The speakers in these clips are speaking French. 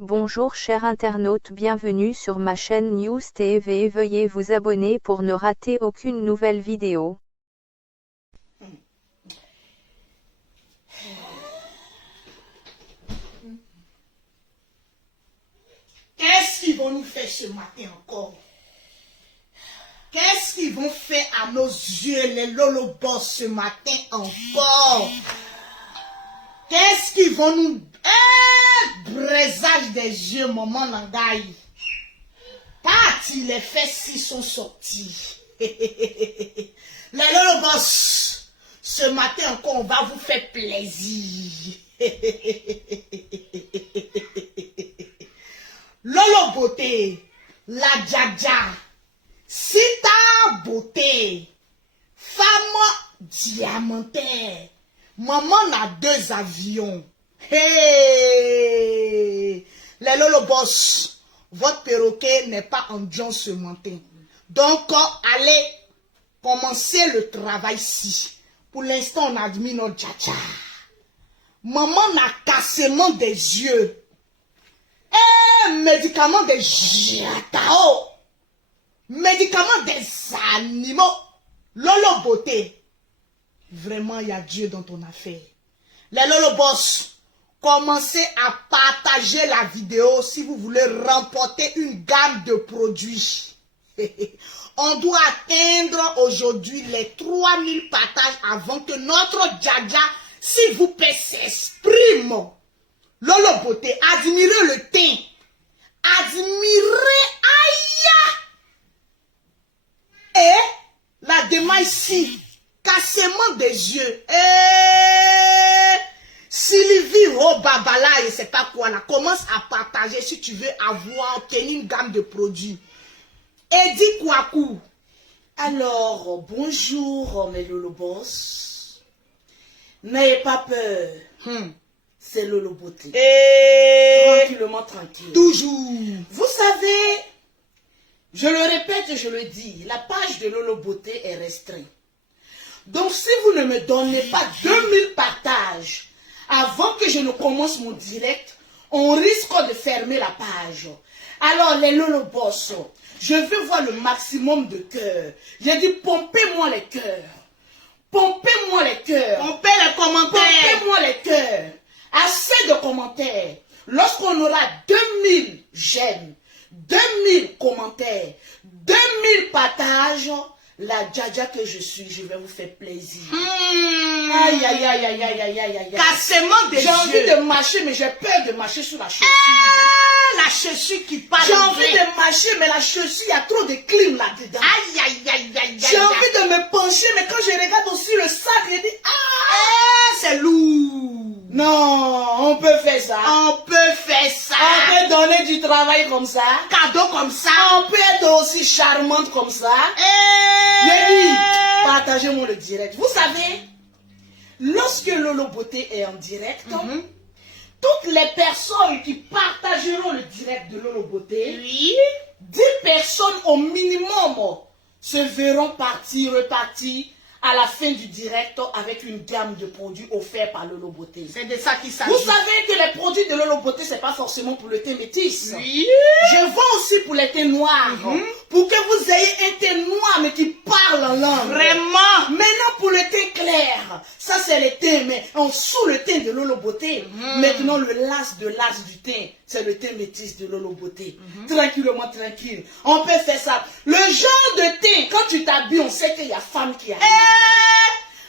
Bonjour chers internautes, bienvenue sur ma chaîne News TV. Veuillez vous abonner pour ne rater aucune nouvelle vidéo. Qu'est-ce qu'ils vont nous faire ce matin encore? Qu'est-ce qu'ils vont faire à nos yeux, les lolobos, ce matin encore? Qu'est-ce qu'ils vont nous... Braisage des yeux, maman Nangaï. Quand les fesses sont sortis. Les lolobos, ce matin encore, on va vous faire plaisir. Lolo beauté, la djaja, si ta beauté, femme diamantaire, maman a 2 avions. Hey! Les lolobos, votre perroquet n'est pas en John ce matin. Donc, allez commencer le travail ici. Pour l'instant, on admire notre djaja. Maman a cassement des yeux. Médicaments des jatao, médicaments des animaux, lolo beauté. Vraiment, il y a Dieu dans ton affaire. Les lolobos, commencez à partager la vidéo si vous voulez remporter une gamme de produits. On doit atteindre aujourd'hui les 3000 partages avant que notre djaja, s'il vous plaît, s'exprime. Lolo beauté, admirez le teint. Admirez, aïe! Et la démaille ici, cassement des yeux. Sylvie Robabala, et c'est pas quoi là. Commence à partager si tu veux obtenir une gamme de produits. Eddie Kouakou. Alors, bonjour mes lolobos. N'ayez pas peur. C'est Lolo Beauté. Tranquillement, tranquille. Toujours. Vous savez, je le répète et je le dis, la page de Lolo Beauté est restreinte. Donc, si vous ne me donnez pas 2000 partages avant que je ne commence mon direct, on risque de fermer la page. Alors, les lolobos, je veux voir le maximum de cœurs. J'ai dit, pompez-moi les cœurs. Pompez-moi les cœurs. Pompez les commentaires. Pompez-moi les cœurs. Assez de commentaires. Lorsqu'on aura 2000 j'aime, 2000 commentaires, 2000 partages, la djaja que je suis, je vais vous faire plaisir. Aïe, aïe, aïe, aïe, aïe, aïe, aïe, aïe. Cassement des yeux. J'ai envie de marcher, mais j'ai peur de marcher sur la chaussure. La chaussure qui parle. J'ai envie de marcher, mais la chaussure, il y a trop de clim là-dedans. Aïe, aïe, aïe, aïe, J'ai envie de me pencher, mais quand je regarde aussi le sac, je dis, c'est lourd. Non, on peut faire ça. On peut faire ça. On peut donner du travail comme ça. Cadeau comme ça. On peut être aussi charmante comme ça. Lady, partagez-moi le direct. Vous savez, lorsque Lolo Beauté est en direct, toutes les personnes qui partageront le direct de Lolo Beauté, 10 personnes au minimum se verront repartir à la fin du direct avec une gamme de produits offerts par Lolo Beauté. C'est de ça qu'il s'agit. Vous savez que les produits de Lolo Beauté, c'est pas forcément pour le teint métis. Oui. Je vends aussi pour les teints noirs. Pour que vous ayez un teint noir, mais qui parle en langue. Vraiment. Maintenant, pour le teint clair, ça c'est le teint, mais en dessous le teint de Lolo Beauté. Maintenant, le las de l'as du teint, c'est le teint métis de Lolo Beauté. Tranquillement, tranquille. On peut faire ça. Le genre de teint, quand tu t'habilles, on sait qu'il y a femme qui arrive.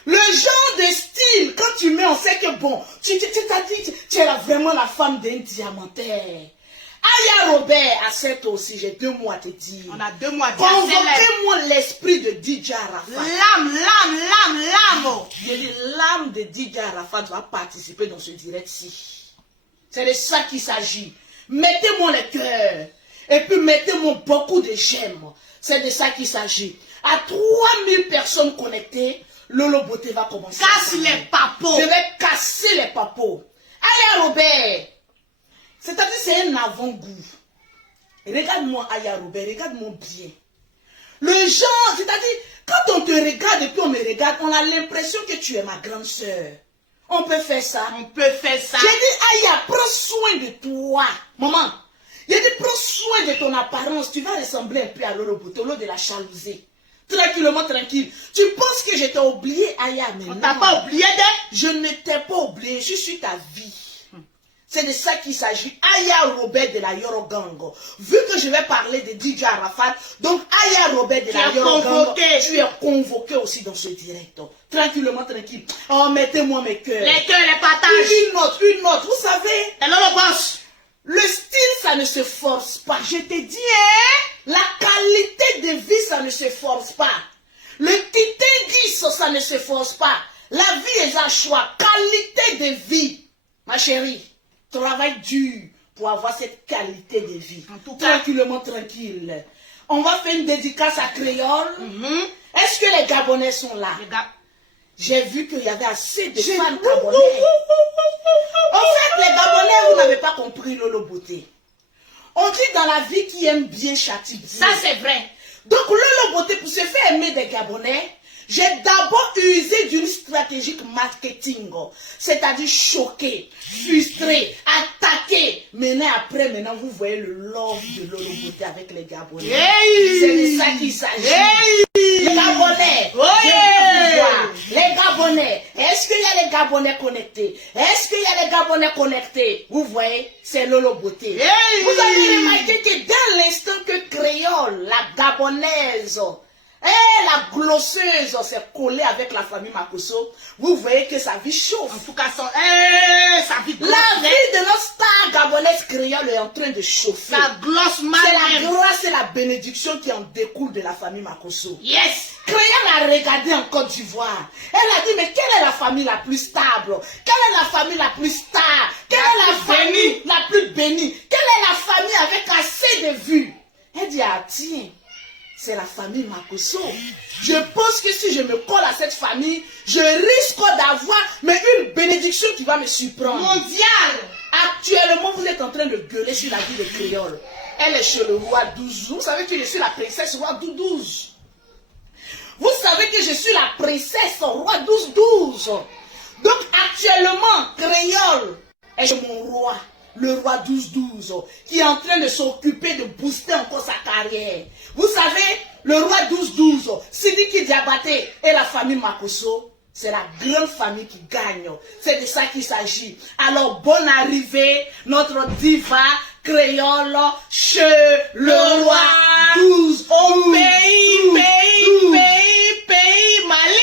Le genre de style, quand tu mets, on sait que bon, tu t'as dit, tu es vraiment la femme d'un diamantaire. Aya Robert, accepte aussi, j'ai 2 mots à te dire. On a 2 mois à dire. Convoquez-moi l'esprit de DJ Arafat. L'âme. J'ai dit, l'âme de DJ Arafat va participer dans ce direct-ci. C'est de ça qu'il s'agit. Mettez-moi le cœur. Et puis mettez-moi beaucoup de j'aime. C'est de ça qu'il s'agit. À 3000 personnes connectées, Lolo Beauté va commencer. Casse les papos. Je vais casser les papos. Aya Robert. C'est-à-dire c'est un avant-goût. Regarde-moi Aya Robert, regarde-moi bien. Le genre, c'est-à-dire, quand on te regarde et puis on me regarde, on a l'impression que tu es ma grande sœur. On peut faire ça. On peut faire ça. J'ai dit, Aya, prends soin de toi. Maman, j'ai dit, prends soin de ton apparence. Tu vas ressembler un peu à Lolo Beauté au lieu de la jalouser. Tranquillement, tranquille. Tu penses que je t'ai oublié, Aya, mais On t'a pas oublié de... Je ne t'ai pas oublié, je suis ta vie. C'est de ça qu'il s'agit. Aya Robert de la Yoro Gang. Vu que je vais parler de DJ Arafat, donc Aya Robert de la Yoro Gang, tu es convoqué aussi dans ce direct. Tranquillement, tranquille. Oh, mettez-moi mes cœurs. Les cœurs, les partages. Une note. Vous savez, Et là, le boss. le style, ça ne se force pas. Je te dis, hein, la qualité de vie, ça ne se force pas. Le titre 10, ça ne se force pas. La vie est un choix. Qualité de vie. Ma chérie, travaille dur pour avoir cette qualité de vie. En tout cas, tranquillement, tranquille. On va faire une dédicace à Créole. Est-ce que les Gabonais sont là? Les gars. J'ai vu qu'il y avait assez de fans gabonais. En fait, les Gabonais, vous n'avez pas compris Lolo Beauté. On dit dans la vie qui aime bien châtie bien. Ça, c'est vrai. Donc, Lolo Beauté, pour se faire aimer des Gabonais, j'ai d'abord usé d'une stratégie marketing, c'est-à-dire choquer, frustrer, attaquer. Maintenant, vous voyez le love de Lolo Beauté avec les Gabonais. Hey! C'est de ça qu'il s'agit. Hey! Les Gabonais, Oh je yeah! veux vous voir. Les Gabonais, est-ce qu'il y a les Gabonais connectés? Est-ce qu'il y a les Gabonais connectés? Vous voyez, c'est Lolo Beauté. Hey! Vous avez remarqué que dans l'instant que Créole, la Gabonaise, et la glosseuse s'est collée avec la famille Makosso, vous voyez que sa vie chauffe. En tout cas, sa vie glosse. La vie de notre star gabonaise créole est en train de chauffer. Ça glosse mal. C'est la grâce et la bénédiction qui en découle de la famille Makosso. Yes. Créole a regardé en Côte d'Ivoire. Elle a dit, mais quelle est la famille la plus stable? Quelle est la famille la plus star? Quelle est la famille la plus bénie? Quelle est la famille avec assez de vues? Elle dit, ah tiens, c'est la famille Makosso. Je pense que si je me colle à cette famille, je risque d'avoir une bénédiction qui va me surprendre. Mondial. Actuellement, vous êtes en train de gueuler sur la vie de Créole. Elle est chez le roi Douzou. Vous savez que je suis la princesse roi Doudouz. Vous savez que je suis la princesse roi Douze. Donc actuellement, Créole est chez mon roi, le roi 12-12, qui est en train de s'occuper de booster encore sa carrière. Vous savez, le roi 12-12, Sidiki Diabaté et la famille Makosso, c'est la grande famille qui gagne. C'est de ça qu'il s'agit. Alors, bonne arrivée, notre diva créole chez le roi 12. Au pays Mali.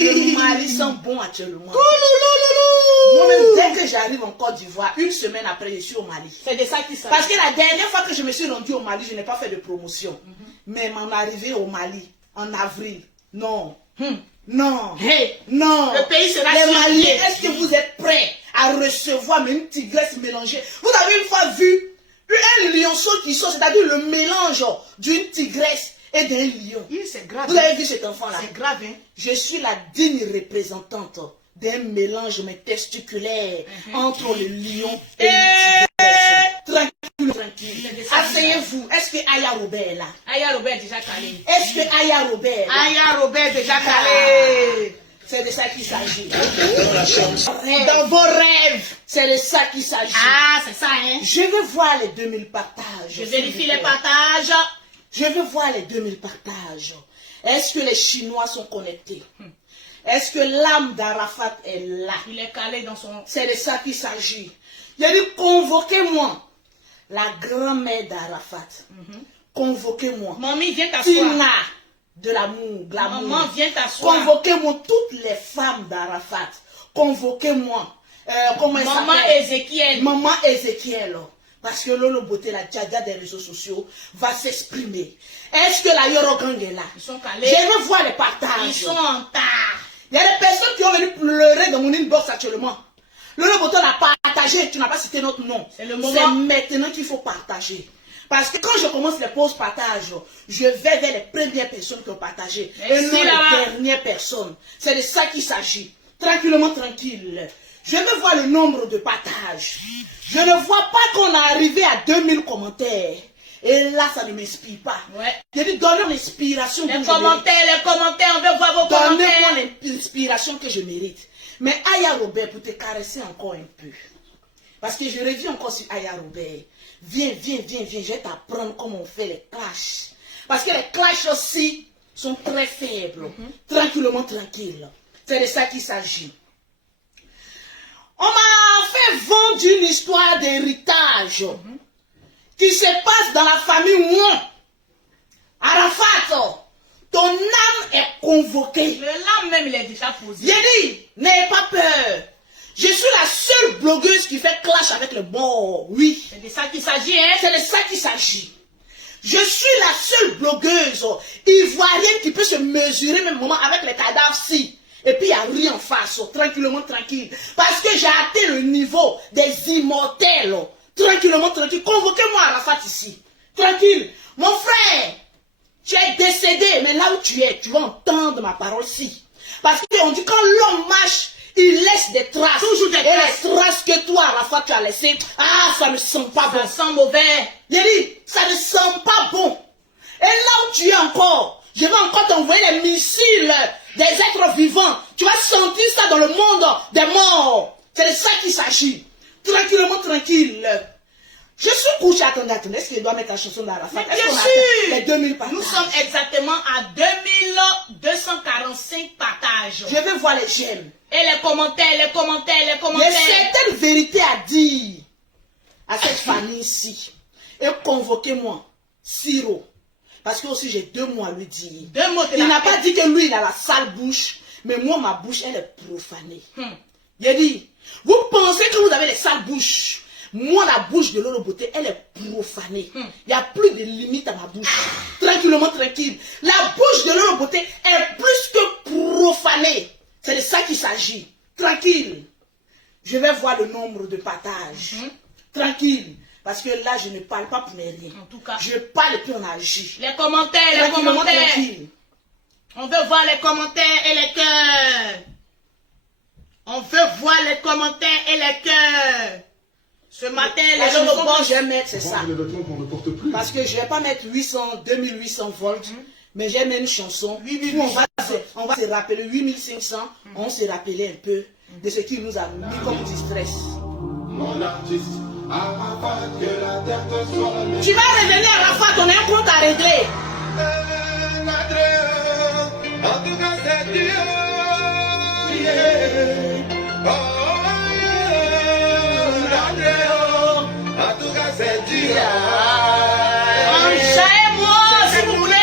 Le Mali sent bon actuellement. Moi-même, dès que j'arrive en Côte d'Ivoire, une semaine après, je suis au Mali. C'est de ça qu'il s'agit. Parce que la dernière fois que je me suis rendu au Mali, je n'ai pas fait de promotion. Mais mon arrivée au Mali, en avril, non. Non. Hey. Non. Le pays sera Les surveillé. Maliens, est-ce que vous êtes prêts à recevoir une tigresse mélangée? Vous avez une fois vu un lionceau qui sort, c'est-à-dire le mélange d'une tigresse et d'un lion. C'est grave. Vous avez vu cet enfant-là? C'est grave, hein? Je suis la digne représentante d'un mélange testiculaire entre le lion et une tigresse. Tranquille. Asseyez-vous. Est-ce que Aya Robert est là? Aya Robert déjà calé. Est-ce que Aya Robert est là? Aya Robert déjà calé. C'est de ça qu'il s'agit. Dans vos rêves. C'est de ça qu'il s'agit. Ah, c'est ça, hein? Je veux voir les 2000 partages. Je vérifie les partages. Je veux voir les 2000 partages. Est-ce que les Chinois sont connectés? Est-ce que l'âme d'Arafat est là? Il est calé dans son... C'est de ça qu'il s'agit. Il a dit, convoquez-moi la grand-mère d'Arafat. Convoquez-moi. Mamie, viens t'asseoir. Tina de l'amour, glamour. Maman, viens t'asseoir. Convoquez-moi toutes les femmes d'Arafat. Convoquez-moi. Comment elle Maman s'appelle? Ézéchiel. Maman Ézéchiel. Parce que Lolo Beauté, la djaga des réseaux sociaux, va s'exprimer. Est-ce que la Yoro Gang est là? Ils sont calés. Je veux voir les partages. Ils sont en retard. Il y a des personnes qui ont venu pleurer dans mon inbox actuellement. Lolo Beauté l'a partagé, tu n'as pas cité notre nom. C'est le moment. C'est maintenant qu'il faut partager. Parce que quand je commence les pauses partage, je vais vers les premières personnes qui ont partagé. Merci, et non là. les dernières personnes. C'est de ça qu'il s'agit. Tranquillement, tranquille. Je veux voir le nombre de partages. Je ne vois pas qu'on est arrivé à 2000 commentaires. Et là, ça ne m'inspire pas. Ouais. J'ai dit, donnez l'inspiration que Les je mérite. commentaires, on veut voir vos Donnez-moi commentaires. l'inspiration que je mérite. Mais Aya Robert, pour te caresser encore un peu. Parce que je reviens encore sur Aya Robert. Viens, je vais t'apprendre comment on fait les clashs. Parce que les clashs aussi sont très faibles. Tranquillement, tranquille. C'est de ça qu'il s'agit. On m'a fait vendre une histoire d'héritage qui se passe dans la famille Ouan. Arafat, ton âme est convoquée. L'âme même, il est déjà posé. J'ai dit, n'ayez pas peur. Je suis la seule blogueuse qui fait clash avec le mort. Oui. C'est de ça qu'il s'agit, hein? C'est de ça qu'il s'agit. Je suis la seule blogueuse ivoirienne qui peut se mesurer même moment avec les cadavres-ci. Et puis il n'y a rien en face, tranquillement, tranquille. Parce que j'ai atteint le niveau des immortels. Tranquillement, tranquille. Convoquez-moi Arafat ici. Tranquille. Mon frère, tu es décédé, mais là où tu es, tu vas entendre ma parole-ci. Parce qu'on dit quand l'homme marche, il laisse des traces. Toujours des traces. Et les traces que toi, Arafat, tu as laissées, ça ne sent pas bon. Ça sent mauvais. J'ai dit, ça ne sent pas bon. Et là où tu es encore, je vais encore t'envoyer les missiles des êtres vivants. Tu vas sentir ça dans le monde des morts. C'est de ça qu'il s'agit. Tranquillement, tranquille. Je suis couché. Attendez. Est-ce qu'il doit mettre la chanson d'Arafat? Mais bien sûr. Les 2000 partages. Nous sommes exactement à 2245 partages. Je vais voir les j'aime. Et les commentaires. J'ai certaines vérités à dire à cette famille-ci. Et convoquez-moi, Siro. Parce que aussi j'ai 2 mots à lui dire. 2 mots. Il n'a pas dit que lui, il a la sale bouche. Mais moi, ma bouche, elle est profanée. J'ai dit, vous pensez que vous avez les sales bouches. Moi, la bouche de Lolo Beauté, elle est profanée. Il n'y a plus de limite à ma bouche. Tranquillement, tranquille. La bouche de Lolo Beauté est plus que profanée. C'est de ça qu'il s'agit. Tranquille. Je vais voir le nombre de partages. Tranquille. Parce que là, je ne parle pas pour mes rien. En tout cas. Je parle et puis on agit. Les commentaires. Tranquille. On veut voir les commentaires et les cœurs. On veut voir les commentaires et les cœurs. Ce matin, La les chanson gens que je vais mettre, c'est ça. Les vêtements qu'on ne porte plus. Parce que je ne vais pas mettre 2800 volts, mais j'ai mis une chanson où on va se rappeler 8500, on se rappelait un peu de ce qui nous a mis comme distress. Mon artiste, Arafat, que la terre te soit la Tu vas revenir à Arafat, on a un compte à régler. En tout cas, c'est Dieu. En tout cas, c'est Dieu. moi, si vous voulez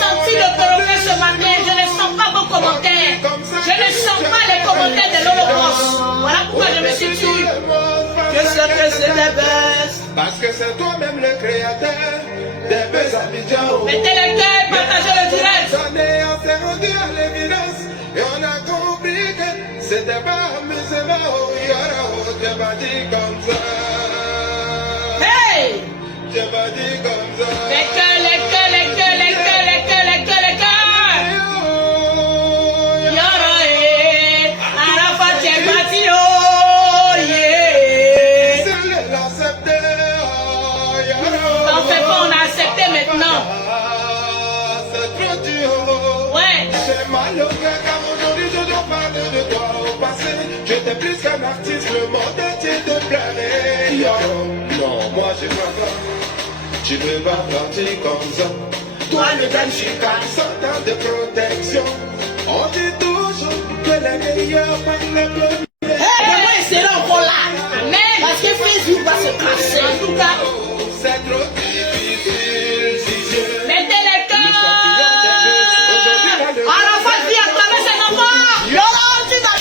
sentir le progrès ce matin, je ne sens pas vos commentaires. Je ne sens pas les commentaires de l'Holocauste. Voilà pourquoi je me suis tué. Que c'est des baisses. Parce que c'est toi-même le créateur des belles Abidjan. Mettez le cœur, partagez le direct. On s'est rendu à l'évidence et on a compris que c'était pas amusement. Dieu m'a dit comme ça. Hey! Dieu m'a dit comme ça. Les cœurs, les cœurs, les cœurs, les cœurs, les cœurs, les cœurs, les cœurs. Yoro, Arafat est parti, oh, yeah. Seul l'accepté. T'en fais pas, on a accepté maintenant. C'est trop dur. Ouais. J'ai mal au cœur car aujourd'hui je dois parler de toi au passé. J'étais plus qu'un artiste, le monde entier te plairait. Non, moi j'ai pas peur. Tu peux pas partir comme ça. Toi le gagne chicane, sans temps de protection. On dit toujours que les meilleurs parlent le premier. Moi, il sera encore là. Amen. Parce que Facebook va se casser. En tout cas, C'est trop difficile si je... mettez les cœurs. Arafat vit à travers ses enfants. Yoro, tu t'as...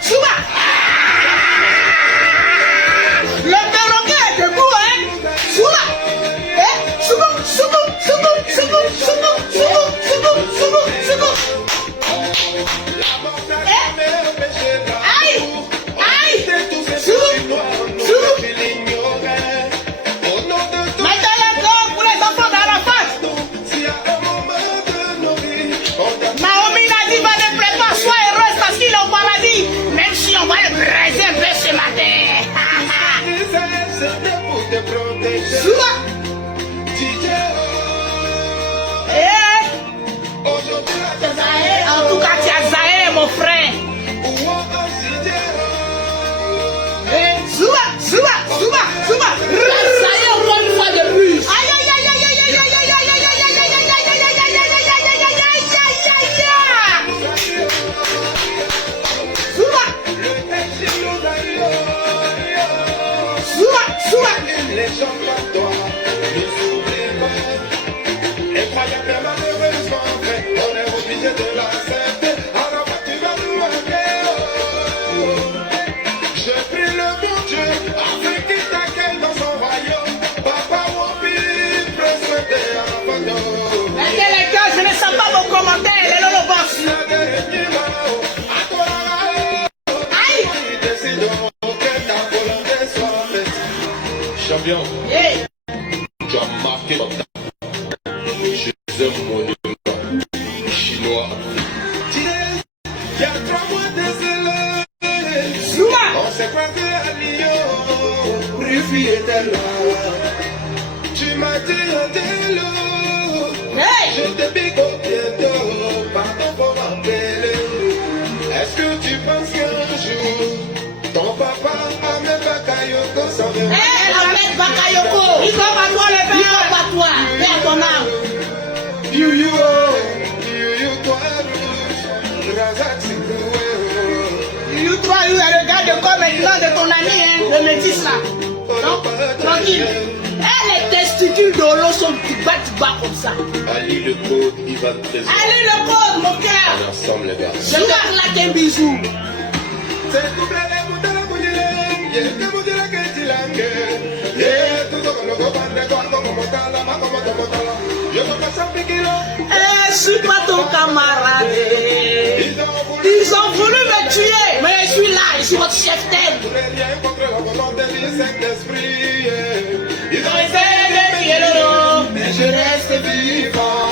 Souba. Le perroquet est debout, hein. Souba. Mettez les cœurs pour les enfants d'Arafat. Naomi n'a dit, va ne plaît pas, sois heureuse parce qu'il est au paradis. Même si on va le briser un peu ce matin. Souba. En tout cas, tu as Zahé, Une légende comme toi ne s'oublie pas. Incroyable mais malheureusement vrai, on est obligé de l'accepter. Alors tu vas nous manquer. Je prie le bon Dieu afin qu'il t'accueille dans son royaume. Papa Wampi, prends soin de Arafat. Mettez les cœurs, je ne sens pas vos commentaires, les Lolo Boss. Aïe! Champion, Yeah. tu as marqué ton temps. Je suis un monument chinois. Il y a 3 mois désolé. Souma. On s'est croisé à Lyon. Rufi était là. Tu m'as dit un Hey. je te pique au bientôt. Pardon pour m'appeler. Est-ce que tu penses qu'un jour ton papa Ahmed Bakayoko s'en va? Hey, Ahmed Bakayoko. Ils sont pas toi les pères. Ils sont pas toi. Père ton âme. You, toi rouge. Razak Sikoué. You toi, you regarde comme maintenant de ton ami, hein, le métis là. Non, tranquille. Et les testicules de l'eau sont bas comme ça. Ali le code, il va te présenter. Allez le code, mon cœur. On est ensemble les gars. Je garde là qu'un bisou. C'est couple les moutons la boudile. Yé, te boudile que tu l'as que. Yé, tout ce que le copain de toi, comme mon tala, ma comme ton tala. Je veux pas ça piquilo. Eh, je suis pas ton camarade. Ils ont voulu me tuer, mais je suis là, je suis votre chef tête. Les liens contre la volonté du Saint-Esprit. Ils ont Essayez de tuer le nom, mais je reste vivant.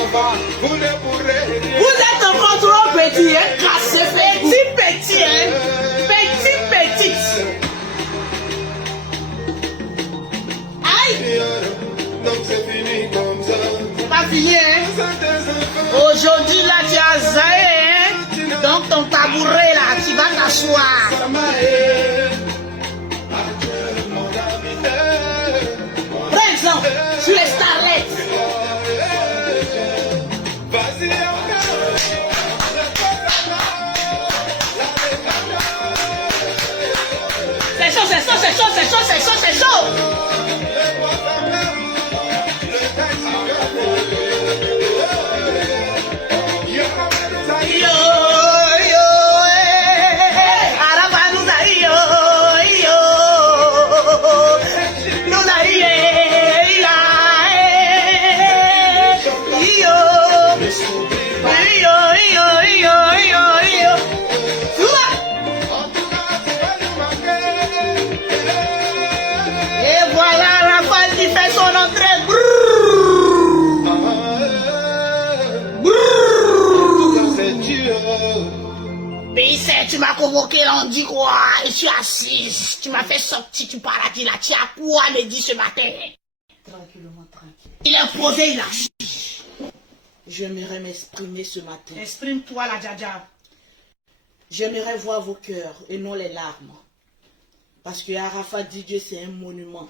Vous ne pourrez rien. vous êtes encore trop petit, hein, cassé, petit, hein, petit. Aïe, Donc c'est fini comme ça. c'est pas fini, hein. C'est des enfants. Aujourd'hui, là, tu as zaé, hein. Donc, ton tabouret, là, tu vas t'asseoir. Prends exemple, sur les starlets. Vas-y, C'est chaud. Yo, Araba nous a yo. Nous a yo. Et voilà Arafat qui fait son entrée. Pays, tu m'as convoqué lundi quoi? Je suis assise. Tu m'as fait sortir, tu parles à qui là? Tu as quoi me dire ce matin? Tranquillement, tranquille. Il est posé, il a chié. J'aimerais m'exprimer ce matin. Exprime-toi la Djadja. J'aimerais voir vos cœurs et non les larmes. Parce que Arafat dit Dieu c'est un monument.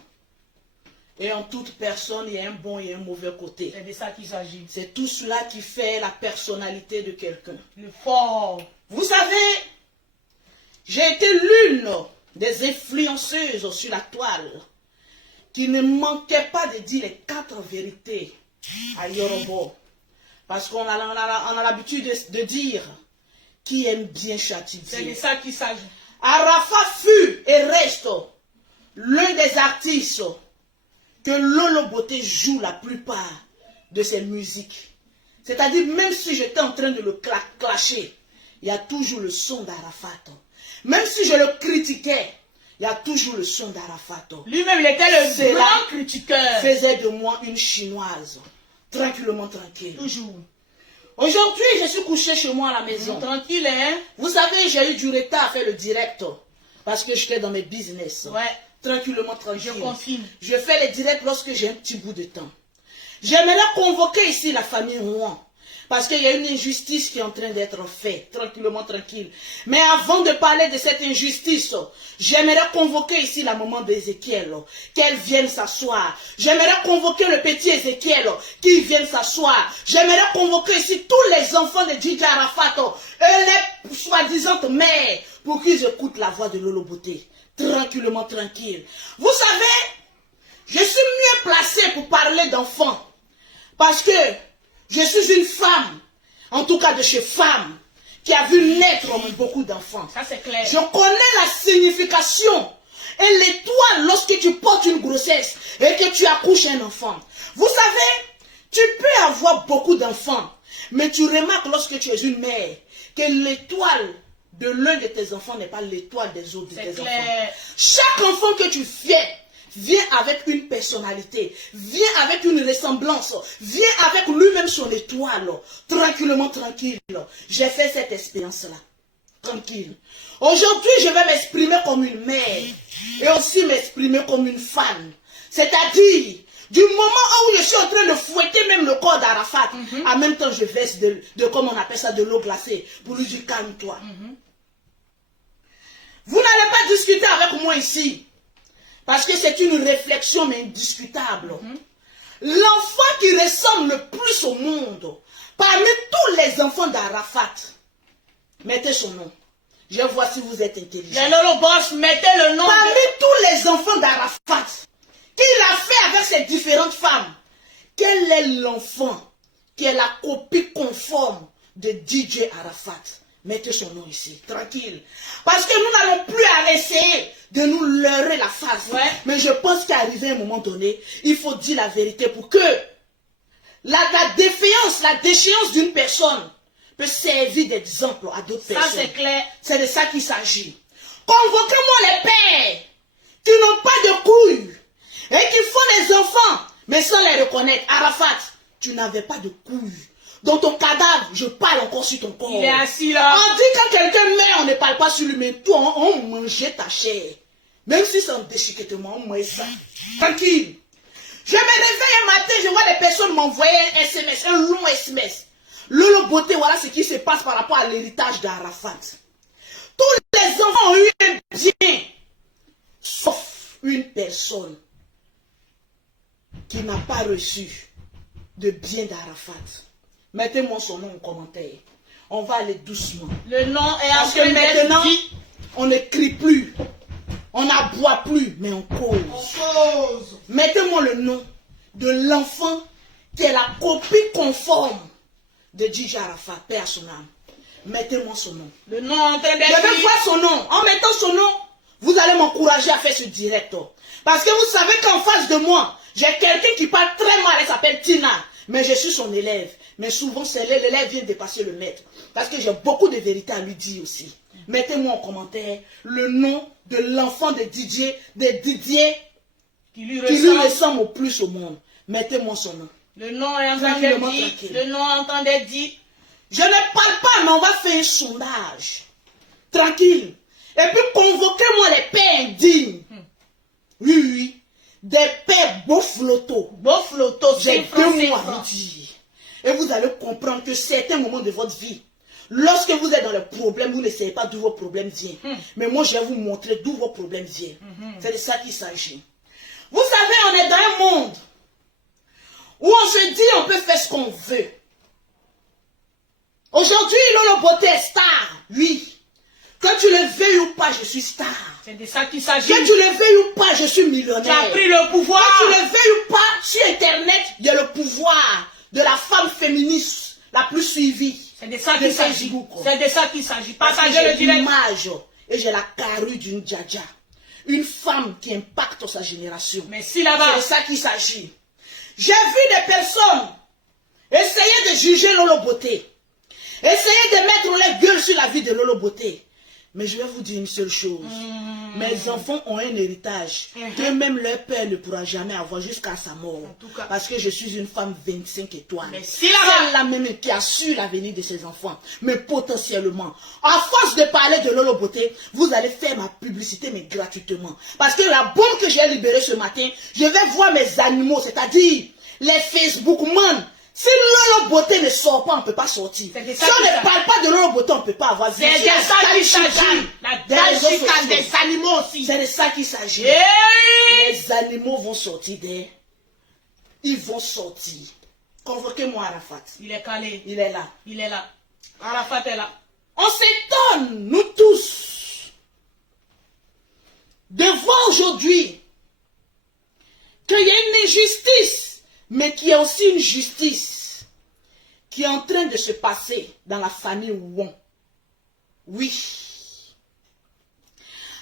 Et en toute personne, il y a un bon et un mauvais côté. C'est de ça qu'il s'agit. C'est tout cela qui fait la personnalité de quelqu'un. Le fort. Vous savez, j'ai été l'une des influenceuses sur la toile qui ne manquait pas de dire les 4 vérités à Yorobo. Parce qu'on a l'habitude de dire qui aime bien châtie C'est de Dieu. ça qu'il s'agit. Arafat fut et reste l'un des artistes que Lolo Beauté joue la plupart de ses musiques. C'est-à-dire, même si j'étais en train de le clasher, il y a toujours le son d'Arafat. Même si je le critiquais, il y a toujours le son d'Arafat. Lui-même, il était le C'est grand là. critiqueur. Faisait de moi une chinoise. Tranquillement, tranquille. Toujours. Aujourd'hui, je suis couché chez moi à la maison. Tranquille, hein? Vous savez, j'ai eu du retard à faire le direct parce que j'étais dans mes business. Ouais. Tranquillement, tranquille. Je confirme. Je fais les directs lorsque j'ai un petit bout de temps. J'aimerais convoquer ici la famille Rouen. Parce qu'il y a une injustice qui est en train d'être faite. Tranquillement, tranquille. Mais avant de parler de cette injustice, j'aimerais convoquer ici la maman d'Ézéchiel. Qu'elle vienne s'asseoir. J'aimerais convoquer le petit Ézéchiel qui vienne s'asseoir. J'aimerais convoquer ici tous les enfants de Djidja Arafat et les soi-disant mères pour qu'ils écoutent la voix de Lolo Beauté. Tranquillement, tranquille. Vous savez, Je suis mieux placée pour parler d'enfants. Parce que je suis une femme, en tout cas de chez femme, qui a vu naître beaucoup d'enfants. Ça, c'est clair. Je connais la signification et l'étoile lorsque tu portes une grossesse et que tu accouches un enfant. Vous savez, tu peux avoir beaucoup d'enfants, mais tu remarques lorsque tu es une mère que l'étoile de l'un de tes enfants n'est pas l'étoile des autres de tes enfants. Chaque enfant que tu fais vient avec une personnalité, vient avec une ressemblance, vient avec lui-même son étoile, tranquillement, tranquille. J'ai fait cette expérience-là, tranquille. Aujourd'hui, je vais m'exprimer comme une mère et aussi m'exprimer comme une femme. C'est-à-dire, du moment où je suis en train de fouetter même le corps d'Arafat, en même temps je verse comme on appelle ça, de l'eau glacée pour lui dire calme-toi. Vous n'allez pas discuter avec moi ici. Parce que c'est une réflexion mais indiscutable. L'enfant qui ressemble le plus au monde, parmi tous les enfants d'Arafat, mettez son nom. Je vois si vous êtes intelligent. Les Lolo Boss, mettez le nom. Parmi tous les enfants d'Arafat, qu'il a fait avec ces différentes femmes, quel est l'enfant qui est la copie conforme de DJ Arafat? Mettez son nom ici, tranquille. Parce que nous n'allons plus à essayer de nous leurrer la face. Ouais. Mais je pense qu'à arriver à un moment donné, il faut dire la vérité pour que la défiance, la déchéance d'une personne peut servir d'exemple à d'autres personnes. Ça, c'est clair. C'est de ça qu'il s'agit. Convoquez-moi les pères qui n'ont pas de couilles et qui font des enfants, mais sans les reconnaître. Arafat, tu n'avais pas de couilles. Dans ton cadavre, je parle encore sur ton corps. Il est assis là. On dit quand quelqu'un meurt, on ne parle pas sur lui, mais toi, on mangeait ta chair. Même si c'est un déchiquetement, on mange ça. Tranquille. Je me réveille un matin, je vois des personnes m'envoyer un SMS, un long SMS. Lolo Beauté, voilà ce qui se passe par rapport à l'héritage d'Arafat. Tous les enfants ont eu un bien, sauf une personne qui n'a pas reçu de bien d'Arafat. Mettez-moi son nom en commentaire. On va aller doucement. Le nom est en Parce que train d'être maintenant, dit. on ne crie plus. On n'aboie plus, mais on cause. Mettez-moi le nom de l'enfant qui est la copie conforme de DJ Arafat, Père à son âme. Mettez-moi son nom. Le nom est en train d'être Je vais dit. voir son nom. En mettant son nom, vous allez m'encourager à faire ce direct. Parce que vous savez qu'en face de moi, j'ai quelqu'un qui parle très mal, elle s'appelle Tina. Mais je suis son élève. Mais souvent, c'est l'élève vient dépasser le maître. Parce que j'ai beaucoup de vérités à lui dire aussi. Mettez-moi en commentaire le nom de l'enfant de Didier, Qui lui qui lui ressemble. ressemble au plus au monde. Mettez-moi son nom. Le nom est en train d'être Tranquillement, dit. tranquille. Le nom est en train d'être dit. Je ne parle pas, mais on va faire un sondage. Tranquille. Et puis convoquez-moi les pères indignes. Oui, oui. Des pères beaux flottos. Beau flotto, J'ai c'est 2 mois à français. vous dire. Et vous allez comprendre que certains moments de votre vie, lorsque vous êtes dans le problème, vous ne savez pas d'où vos problèmes viennent. Mais moi, je vais vous montrer d'où vos problèmes viennent. C'est de ça qu'il s'agit. Vous savez, on est dans un monde où on se dit on peut faire ce qu'on veut. Aujourd'hui, Lolo Beauté est star. Oui. Que tu le veuilles ou pas, je suis star. C'est de ça qu'il s'agit. Que tu le veuilles ou pas, je suis Tu millionnaire. as pris le pouvoir. Que tu le veuilles ou pas, sur Internet, il y a le pouvoir de la femme féministe la plus suivie. C'est de ça de qu'il s'agit. Facebook. C'est de ça qu'il s'agit. Parce que Partagez le j'ai direct. l'image et j'ai la carrure d'une djadja. Une femme qui impacte sa génération. Merci là-bas. C'est de ça qu'il s'agit. J'ai vu des personnes essayer de juger Lolo Beauté. Essayer de mettre les gueules sur la vie de Lolo Beauté. Mais je vais vous dire une seule chose. Mes enfants ont un héritage que même leur père ne pourra jamais avoir jusqu'à sa mort. En tout cas. Parce que je suis une femme 25 étoiles. Merci là-bas. C'est la même qui assure l'avenir de ses enfants. Mais potentiellement, à force de parler de Lolo Beauté, vous allez faire ma publicité, mais gratuitement. Parce que la bombe que j'ai libérée ce matin, je vais voir mes animaux, c'est-à-dire les Facebook man. Si Lolo Beauté ne sort pas, on ne peut pas sortir. Si on C'est de ça ne parle pas de Lolo Beauté, on ne peut pas avoir vie. C'est de ça qu'il s'agit. La chicane des animaux aussi. C'est de ça qu'il s'agit. Hey! Les animaux vont sortir des... Ils vont sortir. Convoquez-moi Arafat. Il est calé. Il est là. Il est là. Arafat est là. On s'étonne, nous tous, de voir aujourd'hui qu'il y a une injustice, mais qu'il y a aussi une justice qui est en train de se passer dans la famille Won. Oui.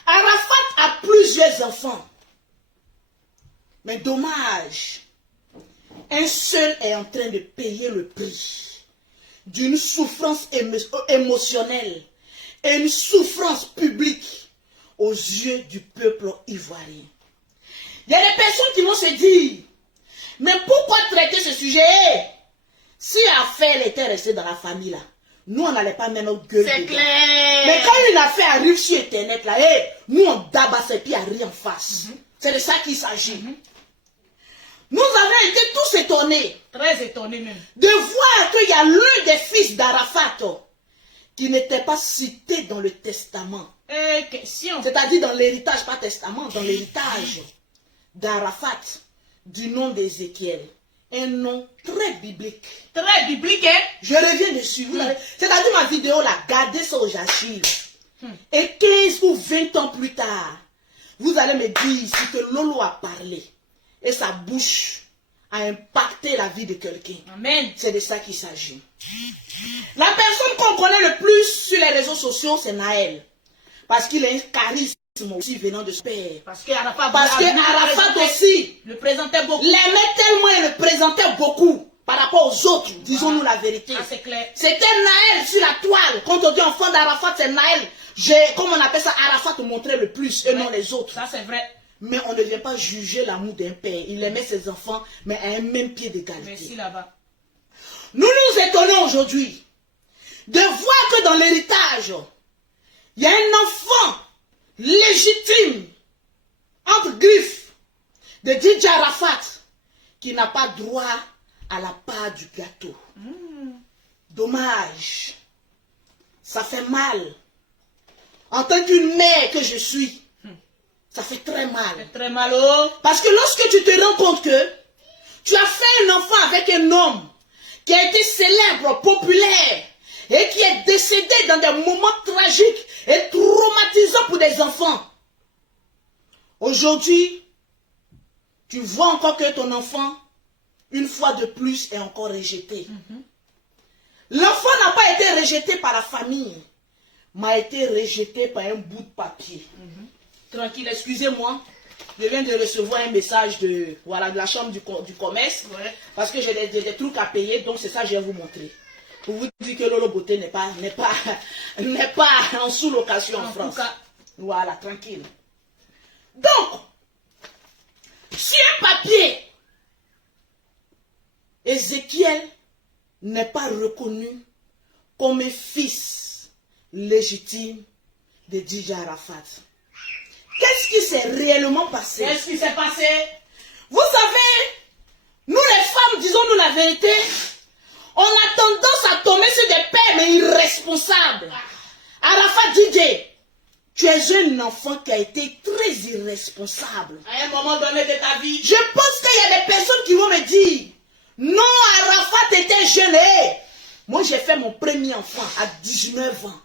Arafat a plusieurs enfants. Mais dommage, un seul est en train de payer le prix d'une souffrance émotionnelle et une souffrance publique aux yeux du peuple ivoirien. Il y a des personnes qui vont se dire, mais pourquoi traiter ce sujet? Si l'affaire était restée dans la famille là, nous on n'allait pas mettre notre gueule dedans. C'est clair. Mais quand une affaire arrive sur internet là, nous on tabasse ses pieds à rien en face. C'est de ça qu'il s'agit. Nous avons été tous étonnés. Très étonné même. De voir qu'il y a l'un des fils d'Arafat qui n'était pas cité dans le testament. Question. C'est-à-dire dans l'héritage, pas testament, dans l'héritage d'Arafat, du nom d'Ézéchiel. Un nom très biblique. Très biblique, hein? Je reviens dessus. C'est-à-dire ma vidéo là, gardez ça au jachir. Et 15 ou 20 ans plus tard, vous allez me dire ici que Lolo a parlé. Et sa bouche a impacté la vie de quelqu'un. Amen. C'est de ça qu'il s'agit. La personne qu'on connaît le plus sur les réseaux sociaux, c'est Naël. Parce qu'il a un charisme aussi venant de son père. Parce que Arafat aussi le présentait beaucoup. l'aimait tellement et le présentait beaucoup par rapport aux autres. Disons-nous la vérité. Ah, c'est clair. C'était Naël sur la toile. Quand on dit enfant d'Arafat, c'est Naël. Comme on appelle ça, Arafat montrait le plus et non les autres. Ça, c'est vrai. Mais on ne vient pas juger l'amour d'un père. Il aimait ses enfants, mais à un même pied d'égalité. Merci là-bas. Nous nous étonnons aujourd'hui de voir que dans l'héritage, il y a un enfant légitime, entre griffes, de Didier Arafat, qui n'a pas droit à la part du gâteau. Dommage. Ça fait mal. En tant qu'une mère que je suis, ça fait très mal. C'est très mal, oh. Parce que lorsque tu te rends compte que tu as fait un enfant avec un homme qui a été célèbre, populaire, et qui est décédé dans des moments tragiques et traumatisants pour des enfants. Aujourd'hui, tu vois encore que ton enfant, une fois de plus, est encore rejeté. L'enfant n'a pas été rejeté par la famille, mais a été rejeté par un bout de papier. Tranquille, excusez-moi. Je viens de recevoir un message de la chambre du commerce. Ouais. Parce que j'ai des trucs à payer, donc c'est ça que je vais vous montrer. Pour vous dire que Lolo Beauté n'est pas en sous-location en France. Voilà, tranquille. Donc, sur un papier, Ézéchiel n'est pas reconnu comme un fils légitime de Didier Arafat. Qu'est-ce qui s'est réellement passé? Qu'est-ce qui s'est passé? Vous savez, nous les femmes, disons-nous la vérité, on a tendance à tomber sur des pères mais irresponsables. Arafat Didier, tu es un enfant qui a été très irresponsable. À un moment donné de ta vie. Je pense qu'il y a des personnes qui vont me dire, non, Arafat était jeune. Moi, j'ai fait mon premier enfant à 19 ans.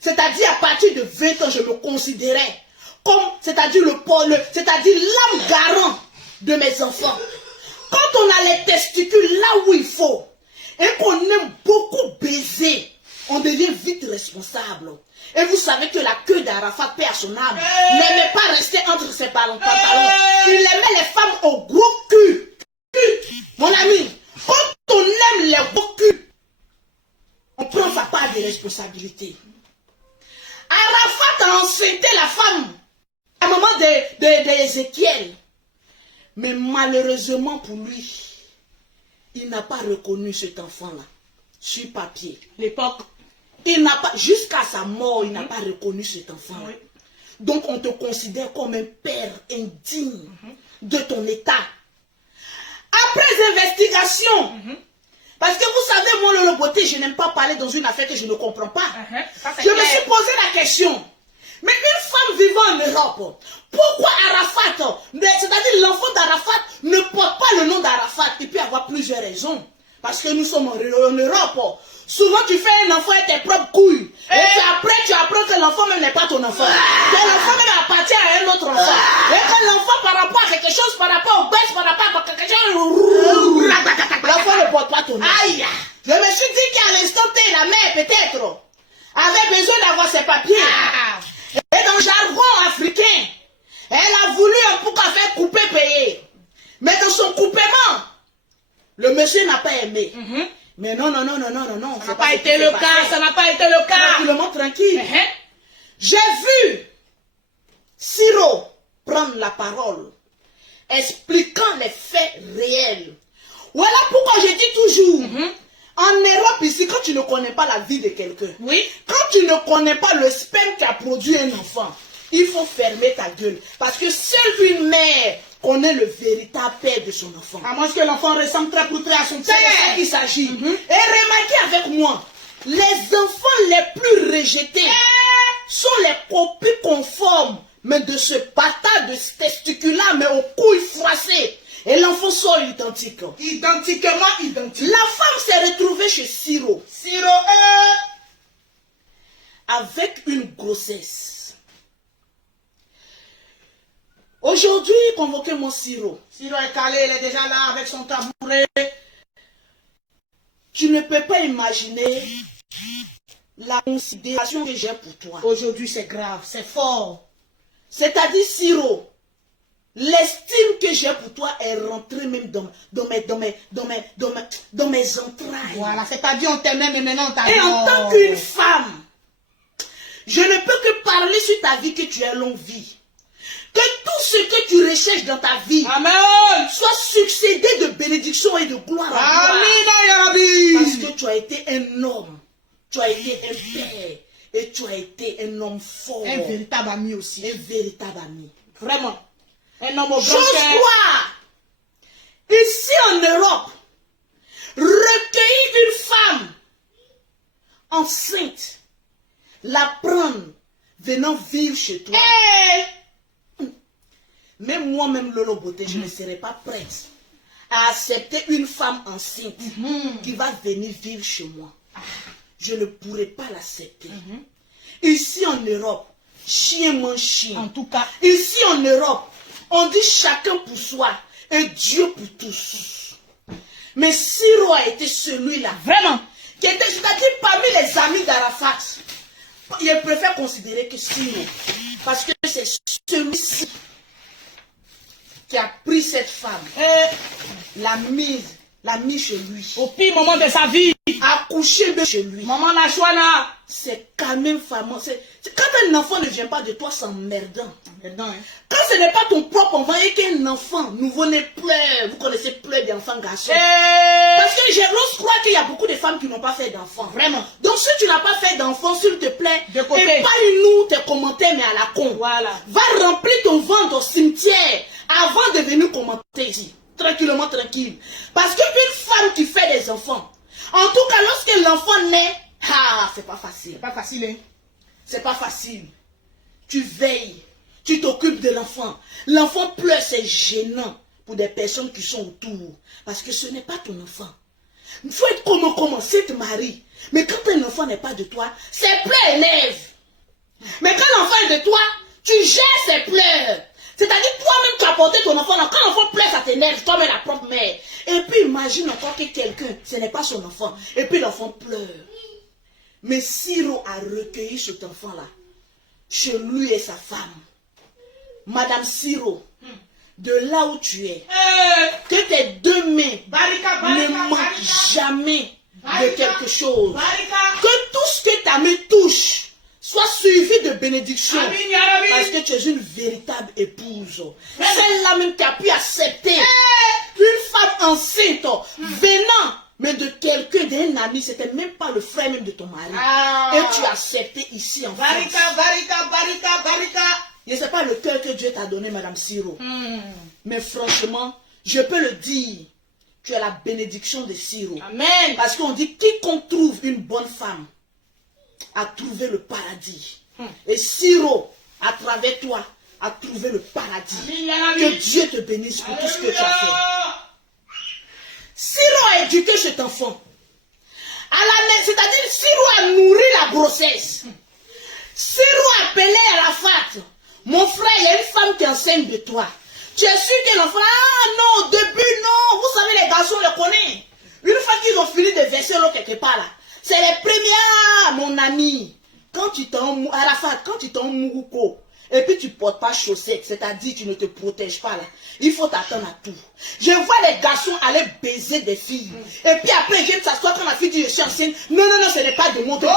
C'est-à-dire, à partir de 20 ans, je me considérais comme, c'est-à-dire l'âme garant de mes enfants. Quand on a les testicules là où il faut, et qu'on aime beaucoup baiser, on devient vite responsable. Et vous savez que la queue d'Arafat, paix à son âme, n'aimait pas rester entre ses pantalons. Il aimait les femmes au gros cul. Mon ami, quand on aime les gros culs, on prend sa part de responsabilité. Arafat a enceinté la femme à un moment d'Ézéchiel. Mais malheureusement pour lui, il n'a pas reconnu cet enfant-là sur papier. L'époque. Il n'a pas, jusqu'à sa mort, il n'a pas reconnu cet enfant-là. Oui. Donc on te considère comme un père indigne de ton état. Après investigation, parce que vous savez, moi, Lolo Beauté, je n'aime pas parler dans une affaire que je ne comprends pas. Je me suis posé la question. Mais une femme vivant en Europe, pourquoi Arafat, c'est-à-dire l'enfant d'Arafat, ne porte pas le nom d'Arafat? Il peut y avoir plusieurs raisons. Parce que nous sommes en Europe. Souvent, tu fais un enfant avec tes propres couilles. Et après, tu apprends que l'enfant même n'est pas ton enfant. Que l'enfant même appartient à un autre enfant. Et que l'enfant, par rapport à quelque chose, par rapport au bête ton Aïe! Je me suis dit qu'à l'instant T, la mère peut-être avait besoin d'avoir ses papiers. Et dans le jargon africain, elle a voulu un pouca faire couper payer. Mais dans son coupement, le monsieur n'a pas aimé. Mais non. Ça n'a pas été le cas, ça n'a pas été le cas. Tranquillement, tranquille. J'ai vu Siro prendre la parole, expliquant les faits réels. Voilà pourquoi je dis toujours, en Europe ici, quand tu ne connais pas la vie de quelqu'un, quand tu ne connais pas le sperme qui a produit un enfant, il faut fermer ta gueule. Parce que seule une mère connaît le véritable père de son enfant. À moins que l'enfant ressemble très pour très à son père. C'est de ça qu'il s'agit. Et remarquez avec moi, les enfants les plus rejetés sont les copies conformes, mais de ce bâtard de ce testicule-là, mais aux couilles froissées. Et l'enfant sort identique. Identiquement identique. La femme s'est retrouvée chez Siro. Avec une grossesse. Aujourd'hui, convoquez mon Siro. Siro est calé, il est déjà là avec son tabouret. Tu ne peux pas imaginer la considération que j'ai pour toi. Aujourd'hui, c'est grave, c'est fort. C'est-à-dire, Siro, l'estime que j'ai pour toi est rentrée même dans mes entrailles. Voilà, c'est-à-dire on t'aime et maintenant on t'adore. Et en tant qu'une femme, je ne peux que parler sur ta vie, que tu aies longue vie. Que tout ce que tu recherches dans ta vie soit succédé de bénédictions et de gloire à gloire. Parce que tu as été un homme, tu as été un père et tu as été un homme fort. Un véritable ami aussi. Un véritable ami. Vraiment. Un homme au grand Chose cœur. quoi, ici en Europe, recueillir une femme enceinte, la prendre, venant vivre chez toi. Même moi-même, Lolo Beauté, je ne serais pas prête à accepter une femme enceinte qui va venir vivre chez moi. Je ne pourrais pas l'accepter. Ici en Europe, chien mange chien. En tout cas, ici en Europe, on dit chacun pour soi et Dieu pour tous. Mais Siro a été celui-là, vraiment, qui était, c'est-à-dire parmi les amis d'Arafat, il préfère considérer que Siro, parce que c'est celui-ci qui a pris cette femme, l'a mise chez lui. au pire moment de sa vie, A couché chez lui. maman la chouana. C'est quand même fameux. Quand un enfant ne vient pas de toi, c'est emmerdant. Hein. Quand ce n'est pas ton propre enfant et qu'un enfant nouveau-né pleure, vous connaissez pleure d'enfants garçons. Parce que j'ose croire qu'il y a beaucoup de femmes qui n'ont pas fait d'enfants. Vraiment. Donc si tu n'as pas fait d'enfant, s'il te plaît, De côté. épargne-nous tes commentaires, mais à la con. Voilà. Va remplir ton ventre au cimetière avant de venir commenter ici. Tranquillement, tranquille. Parce qu'une femme qui fait des enfants, en tout cas lorsque l'enfant naît, c'est pas facile. C'est pas facile, hein. C'est pas facile. Tu veilles, tu t'occupes de l'enfant. L'enfant pleure, c'est gênant pour des personnes qui sont autour. Parce que ce n'est pas ton enfant. Il faut être comment cette Marie. Mais quand un enfant n'est pas de toi, ses pleurs élèvent. Mais quand l'enfant est de toi, tu gères ses pleurs. C'est-à-dire toi-même tu as porté ton enfant là. Quand l'enfant pleure, ça t'énerve, toi-même la propre mère. Et puis imagine encore que quelqu'un, ce n'est pas son enfant. Et puis l'enfant pleure. Mais Siro a recueilli cet enfant-là chez lui et sa femme. Madame Siro, de là où tu es, que tes deux mains ne manquent jamais de quelque chose. Que tout ce que ta main touche soit suivi de bénédiction. Parce que tu es une véritable épouse. Celle-là même qui a pu accepter une femme enceinte venant mais de quelqu'un, d'un ami, c'était même pas le frère même de ton mari. Et tu as accepté ici en France. Et c'est pas le cœur que Dieu t'a donné, Madame Siro. Mais franchement, je peux le dire, tu as la bénédiction de Siro. Amen. Parce qu'on dit, quiconque trouve une bonne femme a trouvé le paradis. Et Siro, à travers toi, a trouvé le paradis. Que Dieu te bénisse pour tout ce que tu as fait. Siro a éduqué cet enfant. C'est-à-dire, Siro a nourri la grossesse. Siro a appelé Arafat. Mon frère, il y a une femme qui est enceinte de toi. Tu es sûr que l'enfant, non, au début, non. Vous savez, les garçons le connaissent. Une fois qu'ils ont fini de verser l'eau quelque part là, c'est les premiers, mon ami. Quand tu t'en Arafat, quand tu t'en Mougouko, et puis tu portes pas chaussettes, c'est-à-dire tu ne te protèges pas là, il faut t'attendre à tout. Je vois les garçons aller baiser des filles. Et puis après, ils viennent s'asseoir quand la fille dit je suis enceinte. Non, non, non, ce n'est pas de mon tour.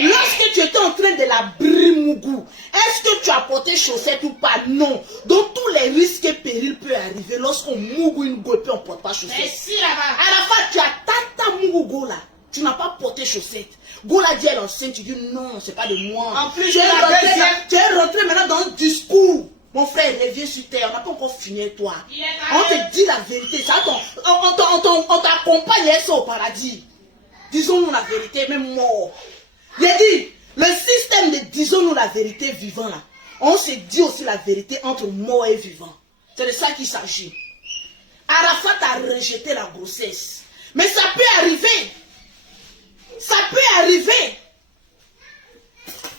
Lorsque tu étais en train de la brimougou, est-ce que tu as porté chaussettes ou pas? Non. Donc tous les risques et périls peuvent arriver lorsqu'on mougou une go et puis on ne porte pas chaussettes. Merci là-bas. À la fin, tu as tata mougou là. Tu n'as pas porté chaussettes. Gola dit elle est enceinte, tu dis non, c'est pas de moi. En plus, tu tu es rentré maintenant dans un discours. Mon frère, reviens sur terre, on n'a pas encore fini toi. On te dit la vérité, ça, on t'accompagne ça au paradis. Disons-nous la vérité, même mort. Il a dit, le système de disons-nous la vérité vivant là, on se dit aussi la vérité entre mort et vivant. C'est de ça qu'il s'agit. Arafat a rejeté la grossesse. Mais ça peut arriver. Ça peut arriver.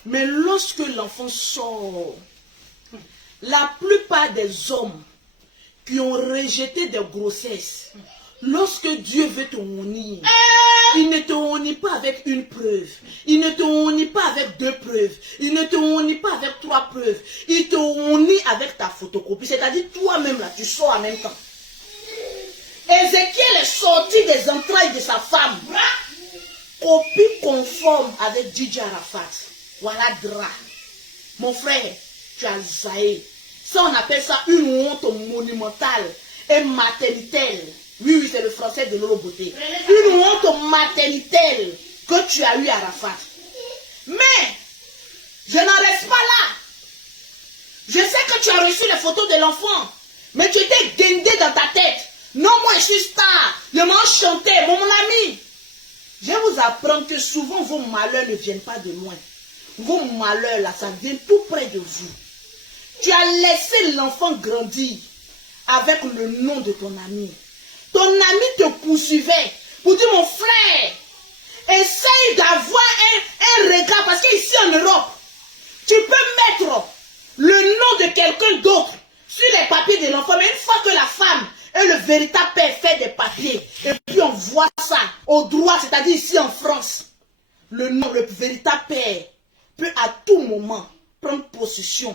Mais lorsque l'enfant sort, la plupart des hommes qui ont rejeté des grossesses, lorsque Dieu veut te honir, il ne te honit pas avec une preuve. Il ne te honit pas avec 2 preuves. Il ne te honit pas avec 3 preuves. Il te honit avec ta photocopie. C'est-à-dire toi-même là, tu sors en même temps. Ézéchiel est sorti des entrailles de sa femme. Copie conforme avec DJ Arafat. Voilà Dra. Mon frère, tu as zaï. Ça, on appelle ça une honte monumentale et maternelle. Oui, oui, c'est le français de Lolo Beauté. Une honte maternelle que tu as eu Arafat. Mais, je n'en reste pas là. Je sais que tu as reçu les photos de l'enfant. Mais tu étais guindé dans ta tête. Non, moi je suis star. Je m'en chantais, mon ami. Je vous apprends que souvent vos malheurs ne viennent pas de loin. Vos malheurs là, ça vient tout près de vous. Tu as laissé l'enfant grandir avec le nom de ton ami. Ton ami te poursuivait pour dire mon frère, essaye d'avoir un regard parce qu'ici en Europe, tu peux mettre le nom de quelqu'un d'autre sur les papiers de l'enfant, mais une fois que la femme et le véritable père fait des papiers, et puis on voit ça au droit, c'est-à-dire ici en France, le véritable père peut à tout moment prendre possession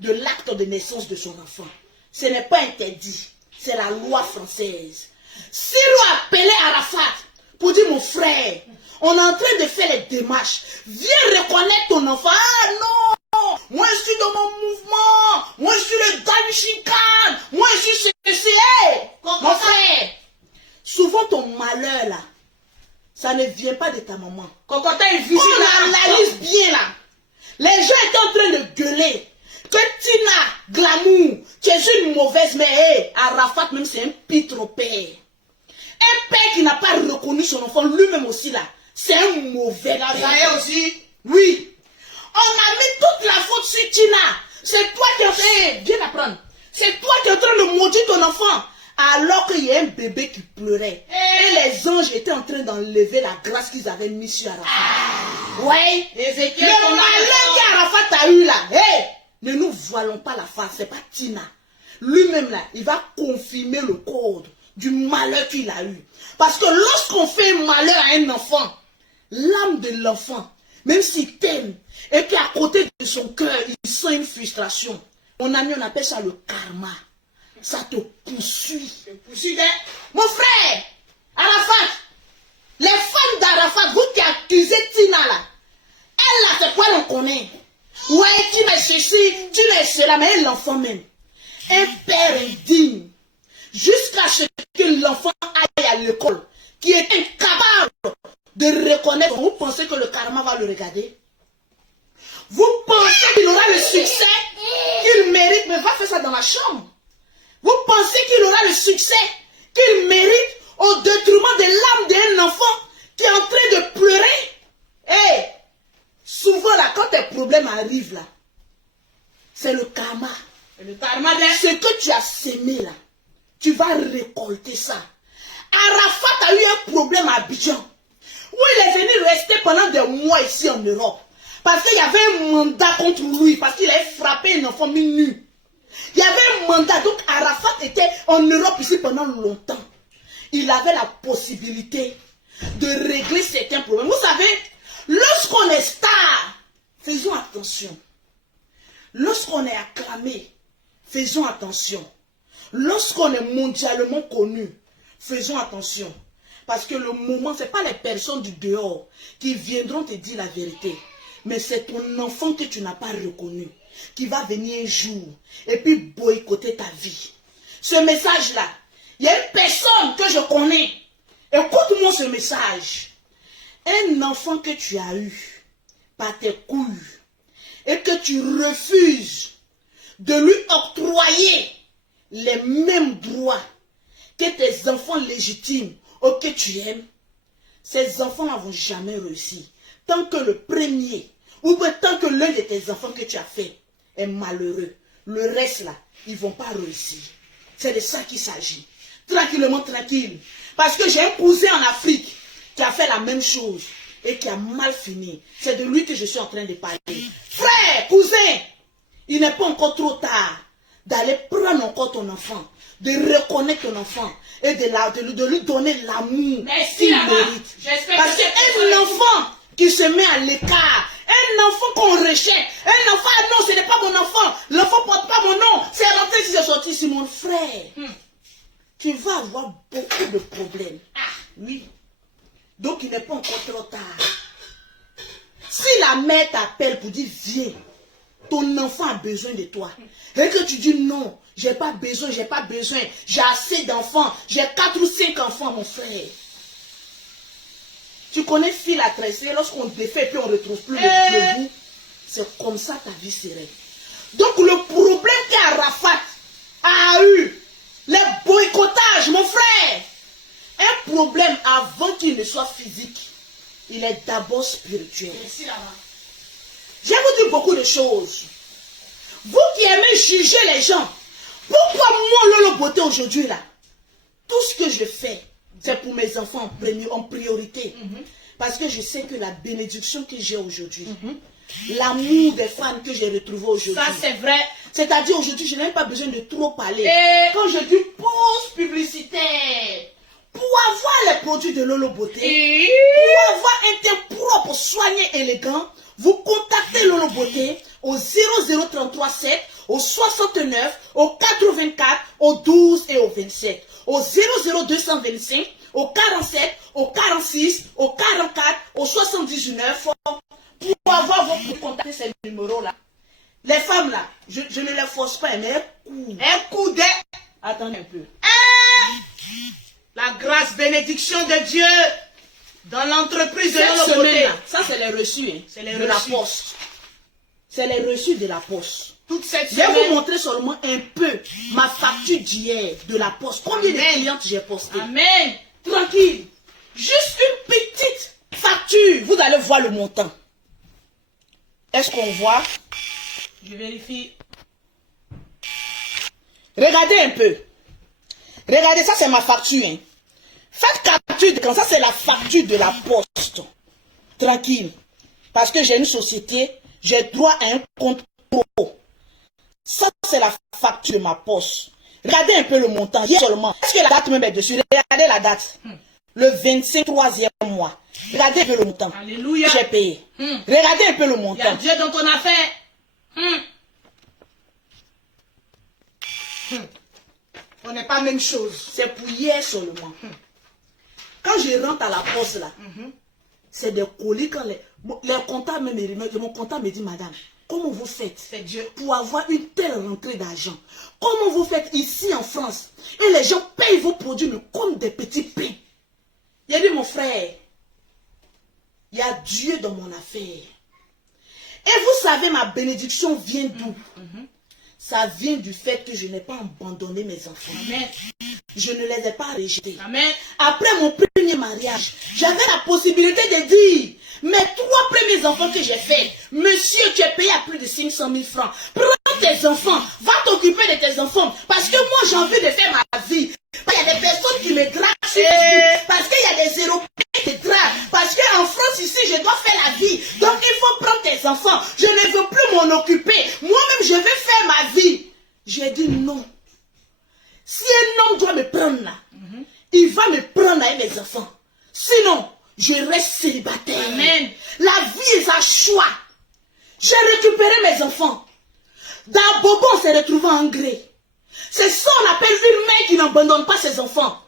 de l'acte de naissance de son enfant. Ce n'est pas interdit, c'est la loi française. Si l'on appelait Arafat pour dire mon frère, on est en train de faire les démarches, viens reconnaître ton enfant. Ah non, moi je suis dans mon mouvement, moi je suis le gars du chicane, moi je suis ceci. Mon frère, souvent ton malheur là, ça ne vient pas de ta maman. Quand on analyse bien là, les gens étaient en train de gueuler que Tina, glamour, tu es une mauvaise mère. Arafat même c'est un pitre père. Un père qui n'a pas reconnu son enfant, lui-même aussi là, c'est un mauvais père. Aussi. Oui. On a mis toute la faute sur Tina. C'est toi qui es en train, viens apprendre. C'est toi qui es en train de maudire ton enfant. Alors qu'il y a un bébé qui pleurait. Et les anges étaient en train d'enlever la grâce qu'ils avaient mise sur Arafat. Ouais. Le malheur qu'Arafat a eu là. Ne nous voilons pas la face. C'est pas Tina. Lui-même là, il va confirmer le code du malheur qu'il a eu. Parce que lorsqu'on fait un malheur à un enfant, l'âme de l'enfant, même s'il t'aime, et puis à côté de son cœur, il sent une frustration. Mon ami, on appelle ça le karma. Ça te poursuit. Mon frère, Arafat, les femmes d'Arafat, vous qui accusez Tina là, elle là, c'est quoi l'on connaît? Ouais, tu n'es ceci, tu n'es cela, mais l'enfant même. Un père indigne, jusqu'à ce que l'enfant aille à l'école, qui est incapable de reconnaître. Vous pensez que le karma va le regarder? Vous pensez qu'il aura le succès qu'il mérite, mais va faire ça dans la chambre. Vous pensez qu'il aura le succès qu'il mérite au détriment de l'âme d'un enfant qui est en train de pleurer? Souvent là, quand tes problèmes arrivent là, c'est le karma. Le karma de ce que tu as sémé là, tu vas récolter ça. Arafat a eu un problème à Abidjan, où il est venu rester pendant des mois ici en Europe. Parce qu'il y avait un mandat contre lui, parce qu'il avait frappé un enfant nu. Il y avait un mandat, donc Arafat était en Europe ici pendant longtemps. il avait la possibilité de régler certains problèmes. Vous savez, lorsqu'on est star, faisons attention. Lorsqu'on est acclamé, faisons attention. Lorsqu'on est mondialement connu, faisons attention. Parce que le moment, ce n'est pas les personnes du dehors qui viendront te dire la vérité. Mais c'est ton enfant que tu n'as pas reconnu qui va venir un jour et puis boycotter ta vie. Ce message-là, il y a une personne que je connais. Écoute-moi ce message. Un enfant que tu as eu par tes couilles et que tu refuses de lui octroyer les mêmes droits que tes enfants légitimes ou que tu aimes, ces enfants n'avont jamais réussi. Tant que le premier, ou tant que l'un de tes enfants que tu as fait est malheureux, le reste là, ils ne vont pas réussir. C'est de ça qu'il s'agit. Tranquillement, tranquille. Parce que j'ai un cousin en Afrique qui a fait la même chose et qui a mal fini. C'est de lui que je suis en train de parler. Frère, cousin, il n'est pas encore trop tard d'aller prendre encore ton enfant, de reconnaître ton enfant et de lui donner l'amour qu'il mérite. Parce qu'un enfant qui se met à l'écart, un enfant qu'on rejette, un enfant, ah non, ce n'est pas mon enfant, l'enfant ne porte pas mon nom, c'est rentré si c'est sorti, c'est mon frère. Tu vas avoir beaucoup de problèmes. Ah, oui. Donc il n'est pas encore trop tard. Si la mère t'appelle pour dire viens, ton enfant a besoin de toi. Et que tu dis non, j'ai pas besoin, j'ai assez d'enfants, j'ai 4 ou 5 enfants, mon frère. Tu connais fil à tresser, lorsqu'on défait et puis on ne retrouve plus le bout, c'est comme ça ta vie serait. Donc le problème qu'Arafat a eu, les boycottages, mon frère, un problème avant qu'il ne soit physique, il est d'abord spirituel. Je vais vous dire beaucoup de choses. Vous qui aimez juger les gens, pourquoi moi, Lolo Beauté, aujourd'hui, là, tout ce que je fais, c'est pour mes enfants en priorité. Parce que je sais que la bénédiction que j'ai aujourd'hui, l'amour des femmes que j'ai retrouvé aujourd'hui. Ça, c'est vrai. C'est-à-dire, aujourd'hui, je n'ai pas besoin de trop parler. Quand je dis pause publicitaire, pour avoir les produits de Lolo Beauté, pour avoir un teint propre, soigné, élégant, vous contactez Lolo Beauté au 0033 7, au 69, au 84, au 12 et au 27. Au 00225, au 47, au 46, au 44, au 79. Pour avoir vos contacter ces numéros-là. Les femmes là, je ne les force pas, mais un coup de... Attendez un peu. La grâce, bénédiction de Dieu dans l'entreprise de Lolo Beauté. Ça, c'est les reçus, hein, c'est les de reçus. La poste. C'est les reçus de la poste. Toute cette Je vais semaine. vous montrer seulement un peu ma facture d'hier de la poste. Combien de clientes j'ai posté? Amen. Tranquille. Juste une petite facture. Vous allez voir le montant. Est-ce qu'on voit? Je vérifie. Regardez un peu. Regardez, ça c'est ma facture. Hein. Faites capture de quand ça c'est la facture de la poste. Tranquille. Parce que j'ai une société, j'ai droit à un compte pro. Ça c'est la facture de ma poste. Regardez un peu le montant. Hier seulement. Est-ce que la date même est dessus? Regardez la date. Le 25 3e mois. Regardez un peu le montant. Alléluia. J'ai payé. Regardez un peu le montant. Il y a Dieu dans ton affaire. On n'est pas la même chose. C'est pour hier seulement. Quand je rentre à la poste là, c'est des colis quand les comptables mon comptable me dit, madame, comment vous faites C'est Dieu. pour avoir une telle rentrée d'argent? Comment vous faites ici en France? Et les gens payent vos produits mais comme des petits pains. Il a dit, mon frère, il y a Dieu dans mon affaire. Et vous savez, ma bénédiction vient d'où? Ça vient du fait que je n'ai pas abandonné mes enfants. Amen. Je ne les ai pas rejetés. Amen. Après mon premier mariage, j'avais la possibilité de dire, mes 3 premiers enfants que j'ai faits, monsieur, tu es payé à plus de 500 000 francs. Prends tes enfants, va t'occuper de tes enfants. Parce que moi, j'ai envie de faire ma vie. Il y a des personnes qui me draguent sur Facebook. Parce qu'il y a des Européens qui te draguent. Parce qu'en France, ici, je dois faire la vie. Donc, il faut prendre tes enfants. Je ne veux plus m'en occuper. Moi-même, je veux faire ma vie. J'ai dit non. Si un homme doit me prendre là, il va me prendre avec mes enfants. Sinon, je reste célibataire. Amen. La vie est un choix. J'ai récupéré mes enfants. Dans Bobo, on s'est retrouvé en gré. C'est ça qu'on appelle une mère qui n'abandonne pas ses enfants.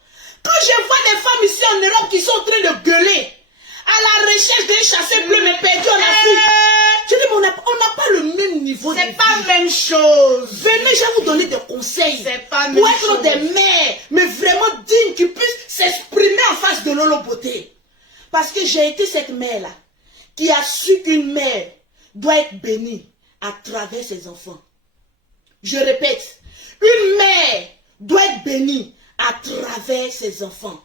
Quand je vois des femmes ici en Europe qui sont en train de gueuler à la recherche d'un chasseur bleu mais perdu en Afrique, je dis, mais on n'a pas le même niveau de vie. C'est pas la même chose. Venez, je vais vous donner des conseils C'est pas pour même être chose. des mères, mais vraiment dignes, qui puissent s'exprimer en face de Lolo Beauté. Parce que j'ai été cette mère-là qui a su qu'une mère doit être bénie à travers ses enfants. Je répète, une mère doit être bénie à travers ses enfants.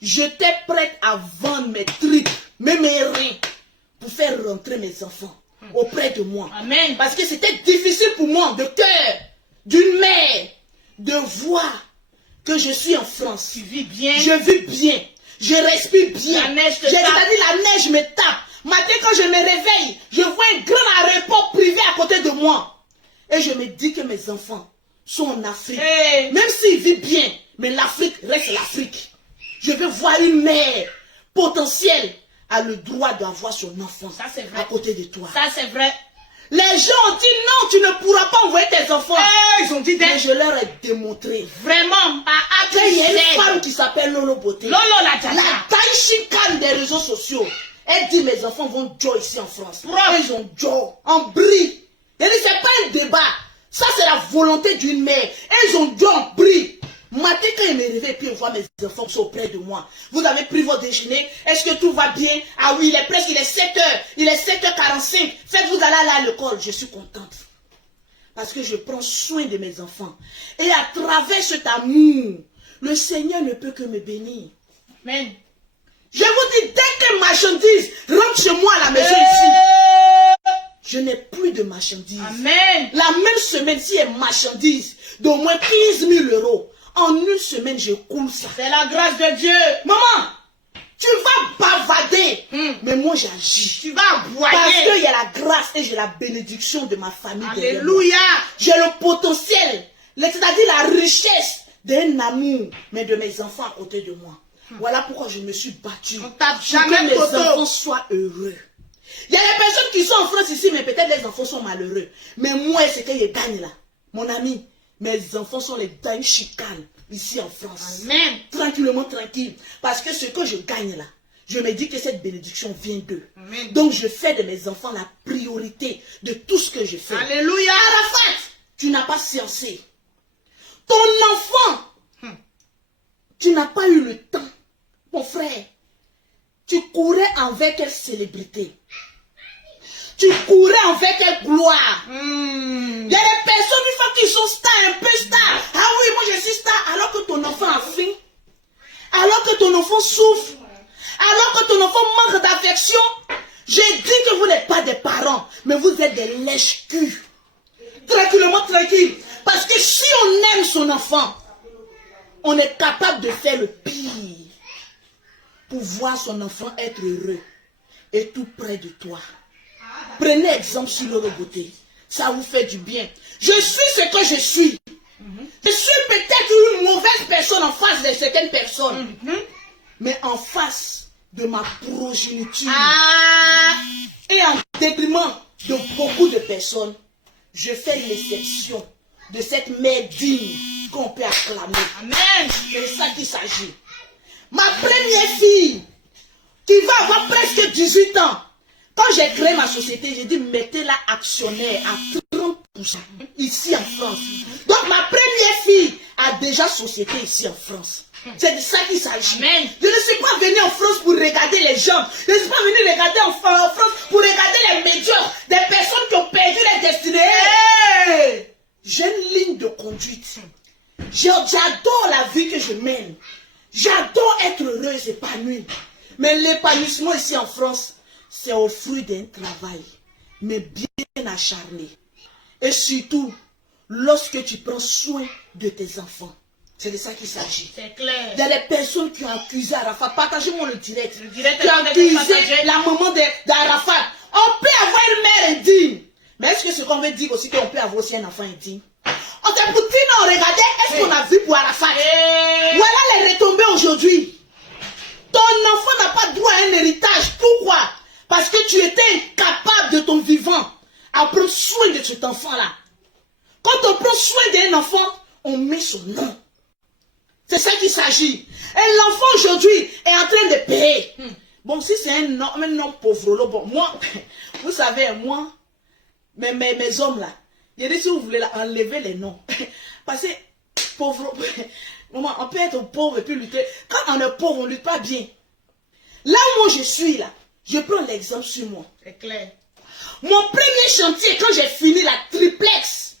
J'étais prête à vendre mes trucs, mes reins, pour faire rentrer mes enfants auprès de moi. Amen. Parce que c'était difficile pour moi, de cœur, d'une mère, de voir que je suis en France. Tu vis bien. Je vis bien. Je respire bien. La neige te J'ai tape. c'est-à-dire la neige me tape. Matin, quand je me réveille, je vois un grand aéroport privé à côté de moi. Et je me dis que mes enfants sont en Afrique. Hey. Même s'ils vivent bien, mais l'Afrique reste l'Afrique. Je veux voir une mère potentielle a le droit d'avoir son enfant Ça, c'est vrai. à côté de toi. Ça, c'est vrai. Les gens ont dit non, tu ne pourras pas envoyer tes enfants. Ils ont dit Mais je leur ai démontré vraiment à qu'il y a une femme qui s'appelle Lolo Beauté. Lolo la Jaja. La taille chicane des réseaux sociaux. Elle dit mes enfants vont Joe ici en France. Prof. Ils ont Joe en brie. Elle dit c'est pas un débat. Ça c'est la volonté d'une mère. Ils ont Joe en brie. Matin quand il me réveille puis on voit mes enfants qui sont auprès de moi. Vous avez pris votre déjeuner? Est-ce que tout va bien? Ah oui, il est presque, il est 7h. Il est 7h45. Faites-vous aller à l'école. Je suis contente. Parce que je prends soin de mes enfants. Et à travers cet amour, le Seigneur ne peut que me bénir. Amen. Je vous dis, dès que marchandises rentrent chez moi à la maison ici, je n'ai plus de marchandises. Amen. La même semaine, si il y a marchandises d'au moins 15 000 €, en une semaine, je coule ça. C'est la grâce de Dieu. Maman, tu vas bavader, mais moi j'agis. Tu vas Parce aboyer. qu'il y a la grâce et j'ai la bénédiction de ma famille. derrière moi. Alléluia. J'ai le potentiel, c'est-à-dire la richesse d'un amour, mais de mes enfants à côté de moi. Voilà pourquoi je me suis battue. On tape pour jamais que mes poteau. enfants soient heureux. Il y a des personnes qui sont en France ici, mais peut-être les enfants sont malheureux. Mais moi, c'est que je gagne là. Mon ami, mes enfants sont les dingues chicanes ici en France. Amen. Tranquillement, tranquille. Parce que ce que je gagne là, je me dis que cette bénédiction vient d'eux. Amen. Donc je fais de mes enfants la priorité de tout ce que je fais. Alléluia. Arafat, tu n'as pas sciencé. Ton enfant, tu n'as pas eu le temps. Mon frère, tu courais envers quelle célébrité? Tu courais envers quelle gloire? Il y a des personnes, une fois qu'ils sont stars, un peu stars. Ah oui, moi je suis star, alors que ton enfant a faim. Alors que ton enfant souffre. Alors que ton enfant manque d'affection. J'ai dit que vous n'êtes pas des parents, mais vous êtes des lèches-culs. Tranquillement, tranquille. Parce que si on aime son enfant, on est capable de faire le pire pour voir son enfant être heureux et tout près de toi. Prenez exemple sur Lolo Beauté. Ça vous fait du bien. Je suis ce que je suis. Je suis peut-être une mauvaise personne en face de certaines personnes. Mais en face de ma progéniture et en détriment de beaucoup de personnes, je fais l'exception de cette mère digne qu'on peut acclamer. Amen. C'est ça qu'il s'agit. Ma première fille, qui va avoir presque 18 ans, quand j'ai créé ma société, j'ai dit mettez-la actionnaire à 30% ici en France. Donc ma première fille a déjà société ici en France. C'est de ça qu'il s'agit. Amen. Je ne suis pas venu en France pour regarder les gens. Je ne suis pas venu regarder en France pour regarder les médiocres, des personnes qui ont perdu les destinées. Hey! J'ai une ligne de conduite. J'adore la vie que je mène. J'adore être heureuse, épanouie. Mais l'épanouissement ici en France, c'est au fruit d'un travail, mais bien acharné. Et surtout, lorsque tu prends soin de tes enfants. C'est de ça qu'il s'agit. C'est clair. Il y a des personnes qui ont accusé Arafat. Partagez-moi le direct. Le direct qui ont est accusé partagé. la maman d'Arafat. On peut avoir une mère indigne. Mais est-ce que ce qu'on veut dire aussi qu'on peut avoir aussi un enfant indigne? On t'a Poutine, on regardait, est-ce qu'on a vu pour Arafat? Voilà les retombées aujourd'hui. Ton enfant n'a pas droit à un héritage. Pourquoi? Parce que tu étais incapable de ton vivant à prendre soin de cet enfant-là. Quand on prend soin d'un enfant, on met son nom. C'est ça qu'il s'agit. Et l'enfant aujourd'hui est en train de payer. Bon, si c'est un nom pauvre, bon, moi, vous savez, moi, mes hommes là, j'ai dit si vous voulez là, enlever les noms. Parce que, pauvre, maman, on peut être pauvre et puis lutter. Quand on est pauvre, on ne lutte pas bien. Là où moi je suis là, je prends l'exemple sur moi. C'est clair. Mon premier chantier, quand j'ai fini la triplex,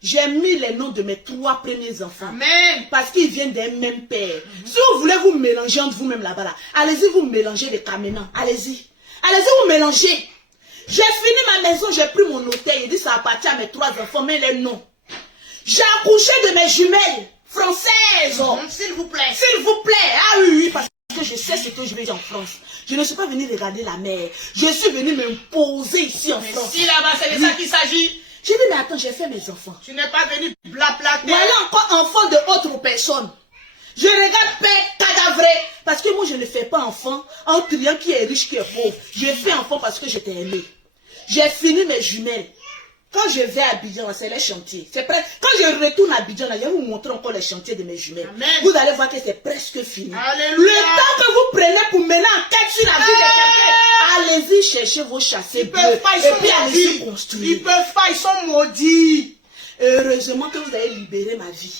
j'ai mis les noms de mes 3 premiers enfants. Amen. Parce qu'ils viennent d'un même père. Si vous voulez vous mélanger entre vous-même là-bas, là, allez-y vous mélanger les Caménans. Allez-y. Allez-y vous mélanger. J'ai fini ma maison, j'ai pris mon hôtel. Il dit ça appartient à mes 3 enfants, mais les noms. J'ai accouché de mes jumelles françaises. S'il vous plaît. S'il vous plaît. Ah oui, oui, parce que je sais ce que je vais dire en France. Je ne suis pas venu regarder la mer. Je suis venu m'imposer ici en France. Si là-bas, c'est de ça qu'il s'agit. J'ai dit, mais attends, j'ai fait mes enfants. Tu n'es pas venu blablater. Voilà encore enfant de autre personne. Je regarde père cadavré. Parce que moi, je ne fais pas enfant en criant qui est riche, qui est pauvre. J'ai fait enfant parce que je t'ai aimé. J'ai fini mes jumelles. Quand je vais à Abidjan, c'est les chantiers. C'est prêt. Quand je retourne à Abidjan, je vais vous montrer encore les chantiers de mes jumelles. Amen. Vous allez voir que c'est presque fini. Alléluia. Le temps que vous prenez pour mener en quête sur la vie de quelqu'un, allez-y chercher vos chassés bleus. Ils peuvent pas, ils Et sont puis allez-y maudits. construire. Ils peuvent pas, ils sont maudits. Heureusement que vous avez libéré ma vie.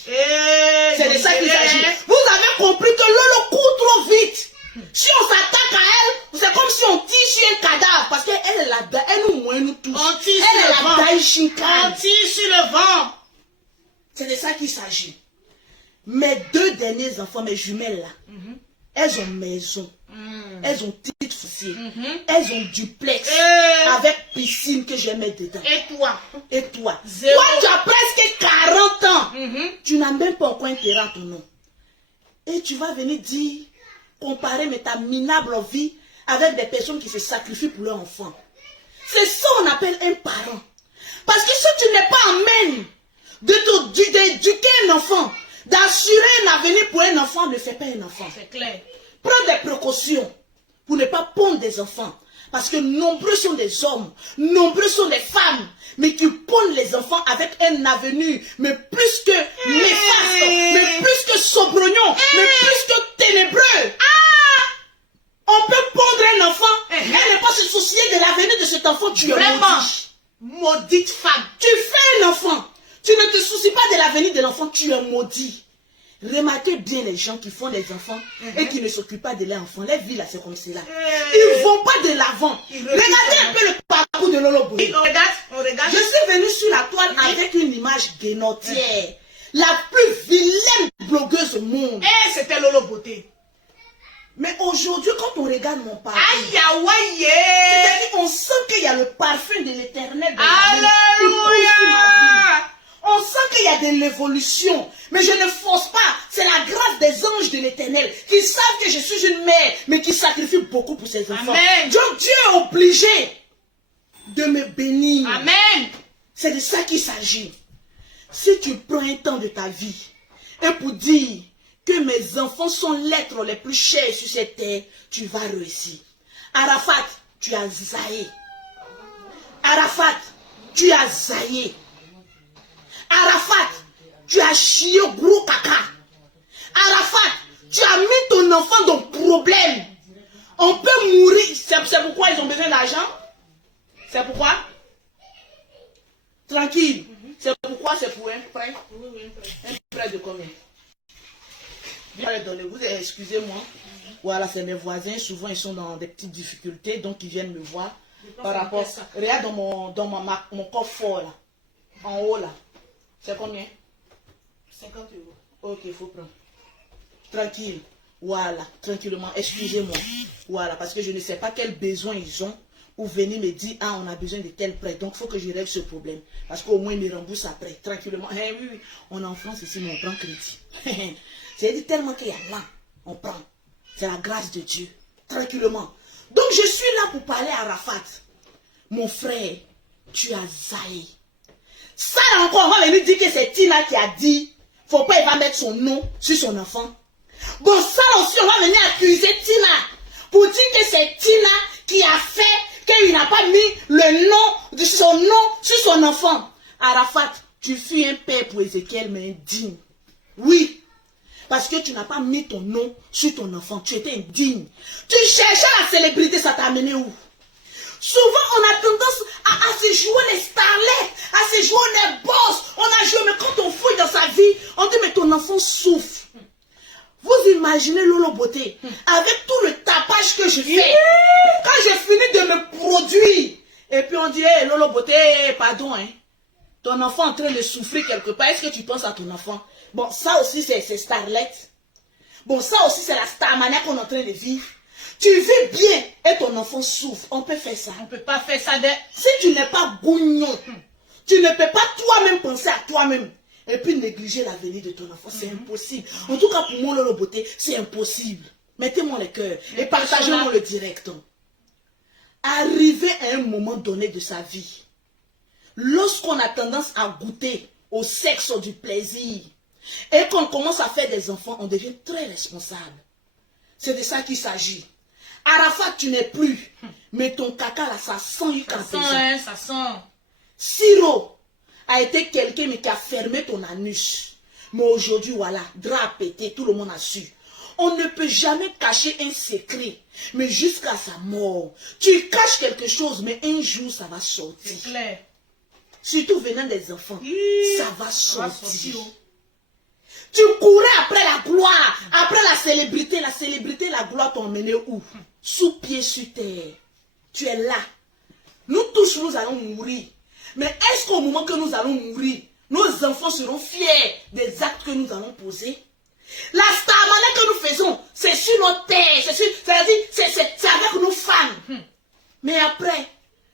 C'est de ça qu'il libéré. s'agit. Vous avez compris que Lolo court trop vite. Si on s'attaque à elle, c'est comme si on tire sur un cadavre. Parce qu'elle est là, elle nous moins nous tous. On tire Elle est sur le la vent. Daïchinkane. On tire sur le vent. C'est de ça qu'il s'agit. Mes 2 derniers enfants, mes jumelles là, elles ont maison. Elles ont titre foncier. Elles ont duplex. Avec piscine que je vais mettre dedans. Et toi? Et toi? Zéro. Toi, tu as presque 40 ans. Tu n'as même pas encore un terrain à ton nom. Et tu vas venir dire, comparer ta minable vie avec des personnes qui se sacrifient pour leurs enfants. C'est ça qu'on appelle un parent. Parce que si tu n'es pas en même d'éduquer un enfant, d'assurer un avenir pour un enfant, ne fais pas un enfant. C'est clair. Prends des précautions pour ne pas pondre des enfants. Parce que nombreux sont des hommes, nombreux sont des femmes, mais qui pondent les enfants avec un avenir, mais plus que néfaste, mais plus que saugrognon, mais plus que ténébreux. On peut pondre un enfant et ne pas se soucier de l'avenir de cet enfant. Tu es Vraiment. maudit. Maudite femme. Tu fais un enfant, tu ne te soucies pas de l'avenir de l'enfant, tu es maudit. Remarquez bien les gens qui font des enfants et qui ne s'occupent pas de leurs enfants. Les vies là, c'est comme cela. Ils ne vont pas de l'avant. Regardez un peu le parcours de Lolo Boye. On regarde, on regarde. Je suis venue sur la toile avec une image guénotière. La plus vilaine blogueuse au monde. Et c'était Lolo Beauté. Mais aujourd'hui, quand on regarde mon parcours, Aïe, aïe, c'est-à-dire on sent qu'il y a le parfum de l'éternel. Alléluia. On sent qu'il y a de l'évolution. Mais je ne force pas. C'est la grâce des anges de l'éternel qui savent que je suis une mère, mais qui sacrifie beaucoup pour ses enfants. Amen. Donc Dieu est obligé de me bénir. Amen. C'est de ça qu'il s'agit. Si tu prends un temps de ta vie et pour dire que mes enfants sont l'être les plus chers sur cette terre, tu vas réussir. Arafat, tu as zaillé. Arafat, tu as zaillé. Arafat, tu as chié gros caca. Arafat, tu as mis ton enfant dans le problème. On peut mourir. C'est pourquoi ils ont besoin d'argent. C'est pourquoi. Tranquille. C'est pourquoi c'est pour un prêt. Un prêt de combien? Viens le donner. Vous excusez-moi. Voilà, c'est mes voisins. Souvent, ils sont dans des petites difficultés. Donc, ils viennent me voir. Par rapport. Regarde mon coffre fort là. En haut là. C'est combien? 50 €. Ok, il faut prendre. Tranquille. Voilà, tranquillement. Excusez-moi. Voilà, parce que je ne sais pas quels besoins ils ont pour venir me dire, ah, on a besoin de tel prêt. Donc, il faut que je règle ce problème. Parce qu'au moins, ils me remboursent après. Tranquillement. Eh oui, oui. On est en France ici, mais on prend crédit. C'est tellement qu'il y a là, on prend. C'est la grâce de Dieu. Tranquillement. Donc, je suis là pour parler à Arafat. Mon frère, tu as zaillé. Ça là encore, on va venir dire que c'est Tina qui a dit, faut pas, il va mettre son nom sur son enfant. Bon, ça aussi, on va venir accuser Tina pour dire que c'est Tina qui a fait qu'il n'a pas mis le nom de son nom sur son enfant. Arafat, tu fus un père pour Ézéchiel, mais indigne. Oui, parce que tu n'as pas mis ton nom sur ton enfant. Tu étais indigne. Tu cherchais la célébrité, ça t'a amené où? Souvent, on a tendance à se jouer les starlets, à se jouer les boss. On a joué, mais quand on fouille dans sa vie, on dit, mais ton enfant souffre. Vous imaginez Lolo Beauté, avec tout le tapage que je fais, quand j'ai fini de me produire, et puis on dit, hey, Lolo Beauté, pardon, hein, ton enfant est en train de souffrir quelque part, est-ce que tu penses à ton enfant? Bon, ça aussi, c'est starlet. Bon, ça aussi, c'est la starmania qu'on est en train de vivre. Tu vis bien et ton enfant souffre. On peut faire ça. On ne peut pas faire ça. Si tu n'es pas gougnon, tu ne peux pas toi-même penser à toi-même et puis négliger l'avenir de ton enfant. C'est impossible. En tout cas, pour moi, Lolo Beauté, c'est impossible. Mettez-moi le cœur et partagez-moi le direct. Arrivé à un moment donné de sa vie, lorsqu'on a tendance à goûter au sexe du plaisir et qu'on commence à faire des enfants, on devient très responsable. C'est de ça qu'il s'agit. Arafat, tu n'es plus. Mais ton caca là, ça sent ça sent. Siro a été quelqu'un mais qui a fermé ton anus. Mais aujourd'hui, voilà, drap a pété, tout le monde a su. On ne peut jamais cacher un secret, mais jusqu'à sa mort. Tu caches quelque chose, mais un jour, ça va sortir. C'est clair. Surtout venant des enfants, ça va sortir. Oh. Tu courais après la gloire, après la célébrité. La célébrité, la gloire t'ont emmené où? Sous pied, sur terre. Tu es là. Nous tous, nous allons mourir. Mais est-ce qu'au moment que nous allons mourir, nos enfants seront fiers des actes que nous allons poser? La starmania que nous faisons, c'est sur notre terre. C'est avec nos femmes. Mais après,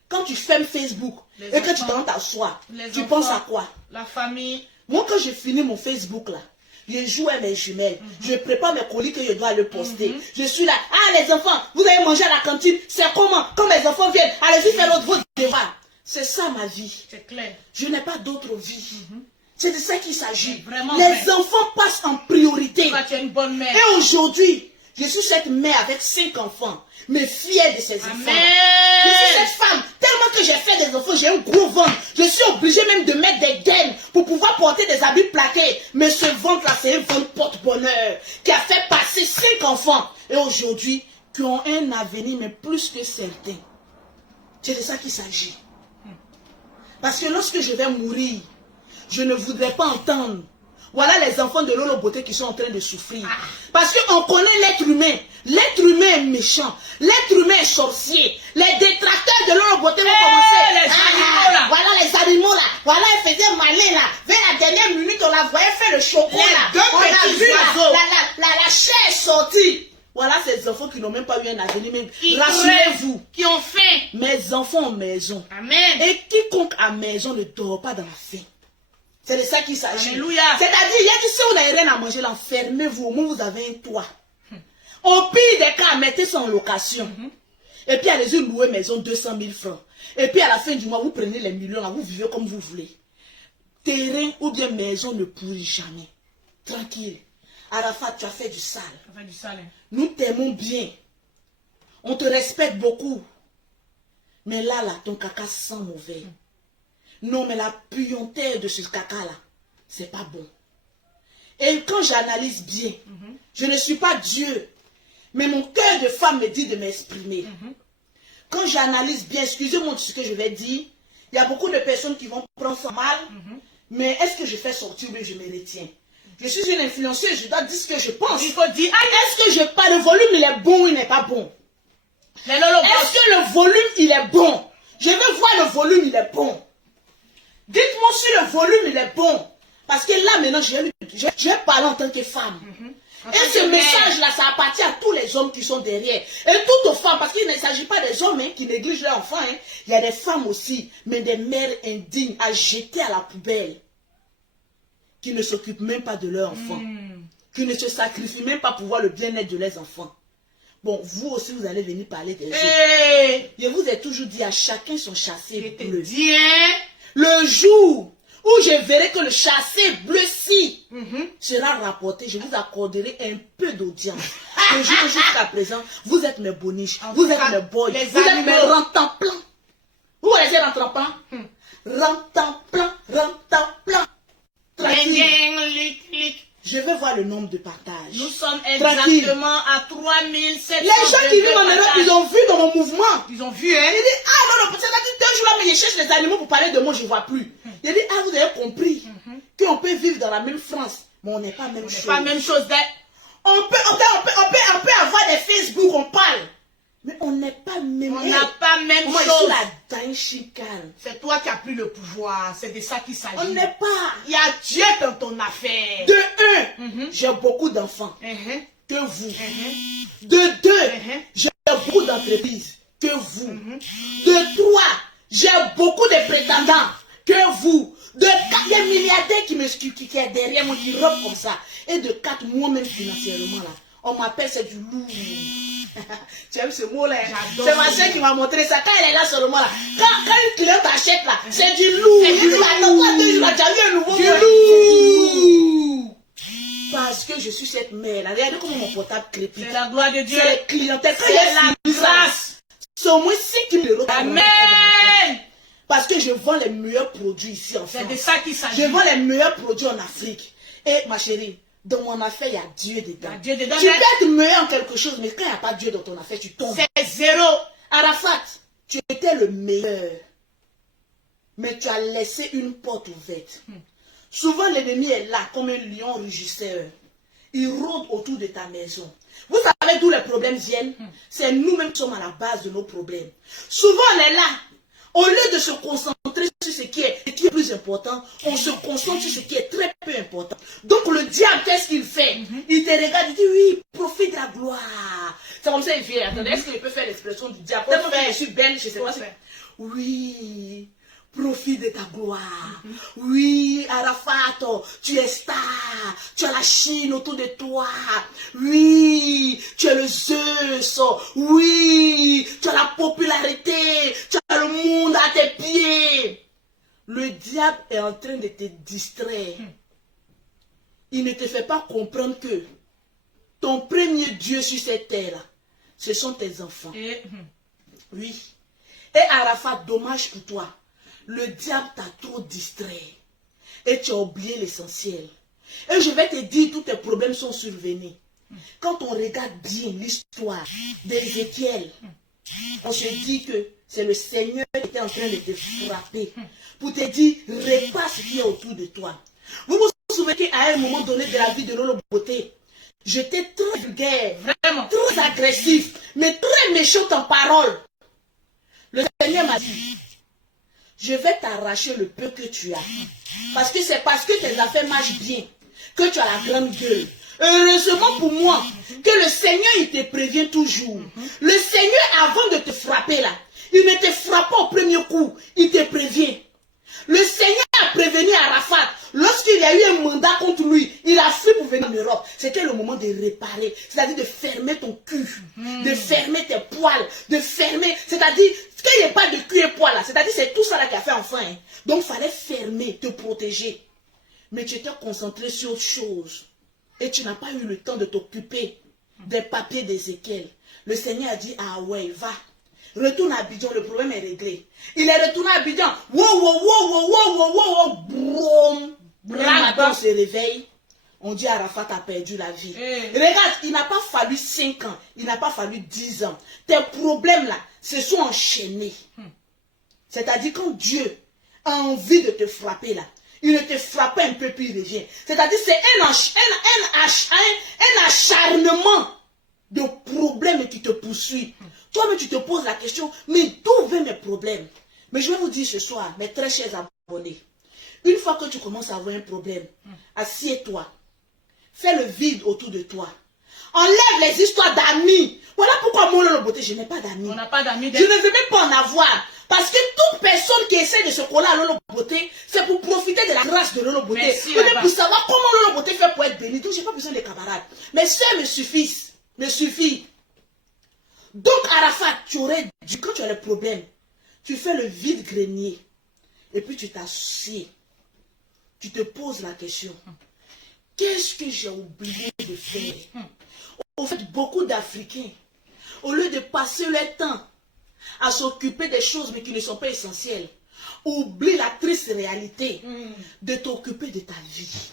quand tu fermes Facebook et que tu t'en t'assois, tu penses à quoi? La famille. Moi, quand j'ai fini mon Facebook là, je joue avec mes jumelles. Je prépare mes colis que je dois le poster. Je suis là. Ah, les enfants, vous allez manger à la cantine. C'est comment? Quand mes enfants viennent, allez-y faire votre devoir. C'est ça ma vie. C'est clair. Je n'ai pas d'autre vie. C'est de ça qu'il s'agit. Vraiment. Les enfants passent en priorité. Toi, tu es une bonne mère. Et aujourd'hui, je suis cette mère avec 5 enfants, mais fière de ces enfants. Je suis cette femme, tellement que j'ai fait des enfants, j'ai un gros ventre. Je suis obligée même de mettre des gaines pour pouvoir porter des habits plaqués. Mais ce ventre-là, c'est un ventre porte-bonheur qui a fait passer 5 enfants. Et aujourd'hui, qui ont un avenir, mais plus que certains. C'est de ça qu'il s'agit. Parce que lorsque je vais mourir, je ne voudrais pas entendre. Voilà les enfants de Lolo Beauté qui sont en train de souffrir. Parce qu'on connaît l'être humain. L'être humain est méchant. L'être humain est sorcier. Les détracteurs de Lolo Beauté vont commencer. Les animaux là. Voilà les animaux là. Voilà, ils faisaient malin là. Vers la dernière minute, on la voyait faire le chocolat là. Deux On a petits vu oiseaux. la chair est sortie. Voilà ces enfants qui n'ont même pas eu un avenir. Même. Qui Rassurez-vous. Qui ont faim. Mes enfants ont maison. Amen. Et quiconque a maison ne dort pas dans la faim. C'est de ça qu'il s'agit. Alléluia. C'est-à-dire, il y a que si on n'a rien à manger, l'enfermez-vous. Au moins, vous avez un toit. Au pire des cas, mettez ça en location. Et puis, allez-y louer maison 200 000 francs. Et puis, à la fin du mois, vous prenez les millions, là, vous vivez comme vous voulez. Terrain ou bien maison ne pourrit jamais. Tranquille. Arafat, tu as fait du sale. Ça fait du sale. Nous t'aimons bien. On te respecte beaucoup. Mais là, ton caca sent mauvais. Non, mais la puanteur de ce caca-là, c'est pas bon. Et quand j'analyse bien, je ne suis pas Dieu, mais mon cœur de femme me dit de m'exprimer. Quand j'analyse bien, excusez-moi de ce que je vais dire, il y a beaucoup de personnes qui vont prendre ça mal, mais est-ce que je fais sortir ou je me retiens? Je suis une influenceuse, je dois dire ce que je pense. Il faut dire, est-ce que je parle, le volume il est bon ou il n'est pas bon? Est-ce que le volume il est bon? Je veux voir le volume il est bon. Dites-moi si le volume il est bon. Parce que là maintenant, je parle en tant que femme. Et ce message-là, ça appartient à tous les hommes qui sont derrière. Et toutes aux femmes, parce qu'il ne s'agit pas des hommes qui négligent leurs enfants. Il y a des femmes aussi, mais des mères indignes à jeter à la poubelle. Qui ne s'occupent même pas de leurs enfants. Qui ne se sacrifient même pas pour voir le bien-être de leurs enfants. Bon, vous aussi, vous allez venir parler des autres. Je vous ai toujours dit à chacun son chassé bleu. Le jour où je verrai que le chassé bleu-ci sera rapporté, je vous accorderai un peu d'audience. Je jure que jusqu'à présent, vous êtes mes boniches, vous êtes mes boys, vous êtes mes rentants-plans. Vous voyez rentants-plans? Rentants-plans, rentants-plans. Je vais voir le nombre de partages. Nous sommes Tranquille. exactement à 3700. Les gens qui vivent en Europe, ils ont vu dans mon mouvement. Ils ont vu, hein? Il dit, ah non, non, c'est là que 2 jours là, mais je cherche les animaux pour parler de moi, je ne vois plus. Il dit, ah, vous avez compris qu'on peut vivre dans la même France, mais on n'est pas même chose. C'est pas la même chose. On peut avoir des Facebook, on parle. Mais on n'est pas même. On n'a pas même moi, chose. je suis la dingue chicane. C'est toi qui as pris le pouvoir. C'est de ça qu'il s'agit. On n'est pas. Il y a Dieu dans ton affaire. De un, j'ai beaucoup d'enfants. Que vous. De deux, j'ai beaucoup d'entreprises. Que vous. De trois, j'ai beaucoup de prétendants. Que vous. De quatre, des milliardaires qui est derrière moi, qui rompent comme ça. Et de quatre, moi-même financièrement là. On m'appelle, c'est du lourd. Tu aimes ce mot-là? C'est ma soeur qui m'a montré ça. Quand elle est là seulement là, quand une cliente achète là, c'est du lourd. C'est du lourd. Parce que je suis cette mère là. Regardez comment mon portable crépite. C'est la gloire de Dieu. C'est les clientèles. C'est la grâce. C'est au moins 6 000 euros. Amen. Parce que je vends les meilleurs produits ici en France. C'est de ça qu'il s'agit. Je vends les meilleurs produits en Afrique. Et ma chérie, dans mon affaire, il y a Dieu dedans. Dieu dedans. Tu peux être meilleur en quelque chose, mais quand il n'y a pas Dieu dans ton affaire, tu tombes. C'est zéro. Arafat, tu étais le meilleur. Mais tu as laissé une porte ouverte. Souvent, l'ennemi est là comme un lion rugisseur. Il rôde autour de ta maison. Vous savez d'où les problèmes viennent? C'est nous-mêmes qui sommes à la base de nos problèmes. Souvent, on est là. Au lieu de se concentrer sur ce qui est plus important, on se concentre sur ce qui est très peu important. Donc le diable, qu'est-ce qu'il fait? Il te regarde, il dit oui, profite de la gloire. C'est comme ça il vient. Attendez, est-ce qu'il peut faire l'expression du diable? Tellement que je suis belle, je sais pas. Oui, profite de ta gloire. Oui, Arafat, tu es star. Tu as la Chine autour de toi. Oui, tu es le Zeus. Oui, tu as la popularité. Tu as le monde à tes pieds. Le diable est en train de te distraire. Il ne te fait pas comprendre que ton premier Dieu sur cette terre, ce sont tes enfants. Oui. Et Arafat, dommage pour toi. Le diable t'a trop distrait. Et tu as oublié l'essentiel. Et je vais te dire, tous tes problèmes sont survenus. Quand on regarde bien l'histoire d'Ézéchiel, on se dit que c'est le Seigneur qui était en train de te frapper. Pour te dire, répare ce qui est autour de toi. Vous vous souvenez qu'à un moment donné de la vie de Lolo Beauté, j'étais très vulgaire, vraiment très agressif, mais très méchante en parole. Le Seigneur m'a dit, je vais t'arracher le peu que tu as. Parce que c'est parce que tes affaires marchent bien que tu as la grande gueule. Heureusement pour moi que le Seigneur il te prévient toujours. Le Seigneur avant de te frapper là, il ne te frappe pas au premier coup, il te prévient. Le Seigneur a prévenu Arafat. Lorsqu'il a eu un mandat contre lui, il a fui pour venir en Europe. C'était le moment de réparer, c'est-à-dire de fermer ton cul, de fermer tes poils, de fermer, c'est-à-dire qu'il n'y ait pas de cul et poils là, c'est-à-dire c'est tout ça là qui a fait enfin. Hein. Donc il fallait fermer, te protéger. Mais tu étais concentré sur autre chose. Et tu n'as pas eu le temps de t'occuper des papiers d'Ézéchiel. Le Seigneur a dit, ah ouais, va. Retourne à Abidjan, le problème est réglé. Il est retourné à Abidjan. Matin, on se réveille. On dit Arafat a perdu la vie. Regarde, il n'a pas fallu 5 ans. Il n'a pas fallu 10 ans. Tes problèmes là se sont enchaînés. C'est-à-dire quand Dieu a envie de te frapper là, il ne te frappe pas un peu puis il revient. C'est-à-dire c'est un acharnement de problèmes qui te poursuit. Toi-même, tu te poses la question, mais d'où viennent mes problèmes? Mais je vais vous dire ce soir, mes très chers abonnés, une fois que tu commences à avoir un problème, assieds-toi, fais le vide autour de toi, enlève les histoires d'amis. Voilà pourquoi moi, Lolo Beauté, je n'ai pas d'amis. On n'a pas d'amis. Je ne veux même pas en avoir. Parce que toute personne qui essaie de se coller à Lolo Beauté, c'est pour profiter de la grâce de Lolo Beauté. Merci, ou pour savoir comment Lolo Beauté fait pour être béni. Donc, je n'ai pas besoin de camarades. Mes soeurs me suffisent. Me suffit. Donc, Arafat, tu aurais dû, quand tu as le problème, tu fais le vide-grenier. Et puis, tu t'assieds. tu te poses la question, qu'est-ce que j'ai oublié de faire? Au fait, beaucoup d'Africains, au lieu de passer leur temps à s'occuper des choses mais qui ne sont pas essentielles, oublient la triste réalité de t'occuper de ta vie.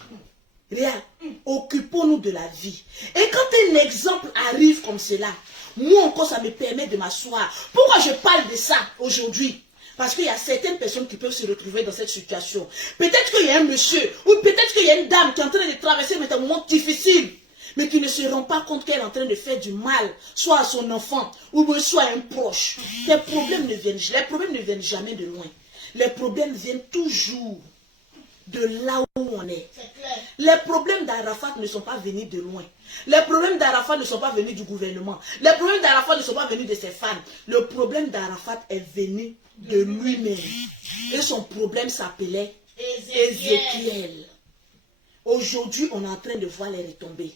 Regarde, occupons-nous de la vie. Et quand un exemple arrive comme cela, moi encore ça me permet de m'asseoir. Pourquoi je parle de ça aujourd'hui? Parce qu'il y a certaines personnes qui peuvent se retrouver dans cette situation. Peut-être qu'il y a un monsieur ou peut-être qu'il y a une dame qui est en train de traverser un moment difficile, mais qui ne se rend pas compte qu'elle est en train de faire du mal, soit à son enfant ou soit à un proche. Les problèmes ne viennent jamais de loin. Les problèmes viennent toujours de là où on est. Les problèmes d'Arafat ne sont pas venus de loin. Les problèmes d'Arafat ne sont pas venus du gouvernement. Les problèmes d'Arafat ne sont pas venus de ses fans. Le problème d'Arafat est venu de lui-même. Et son problème s'appelait Ézéchiel. Aujourd'hui, on est en train de voir les retombées.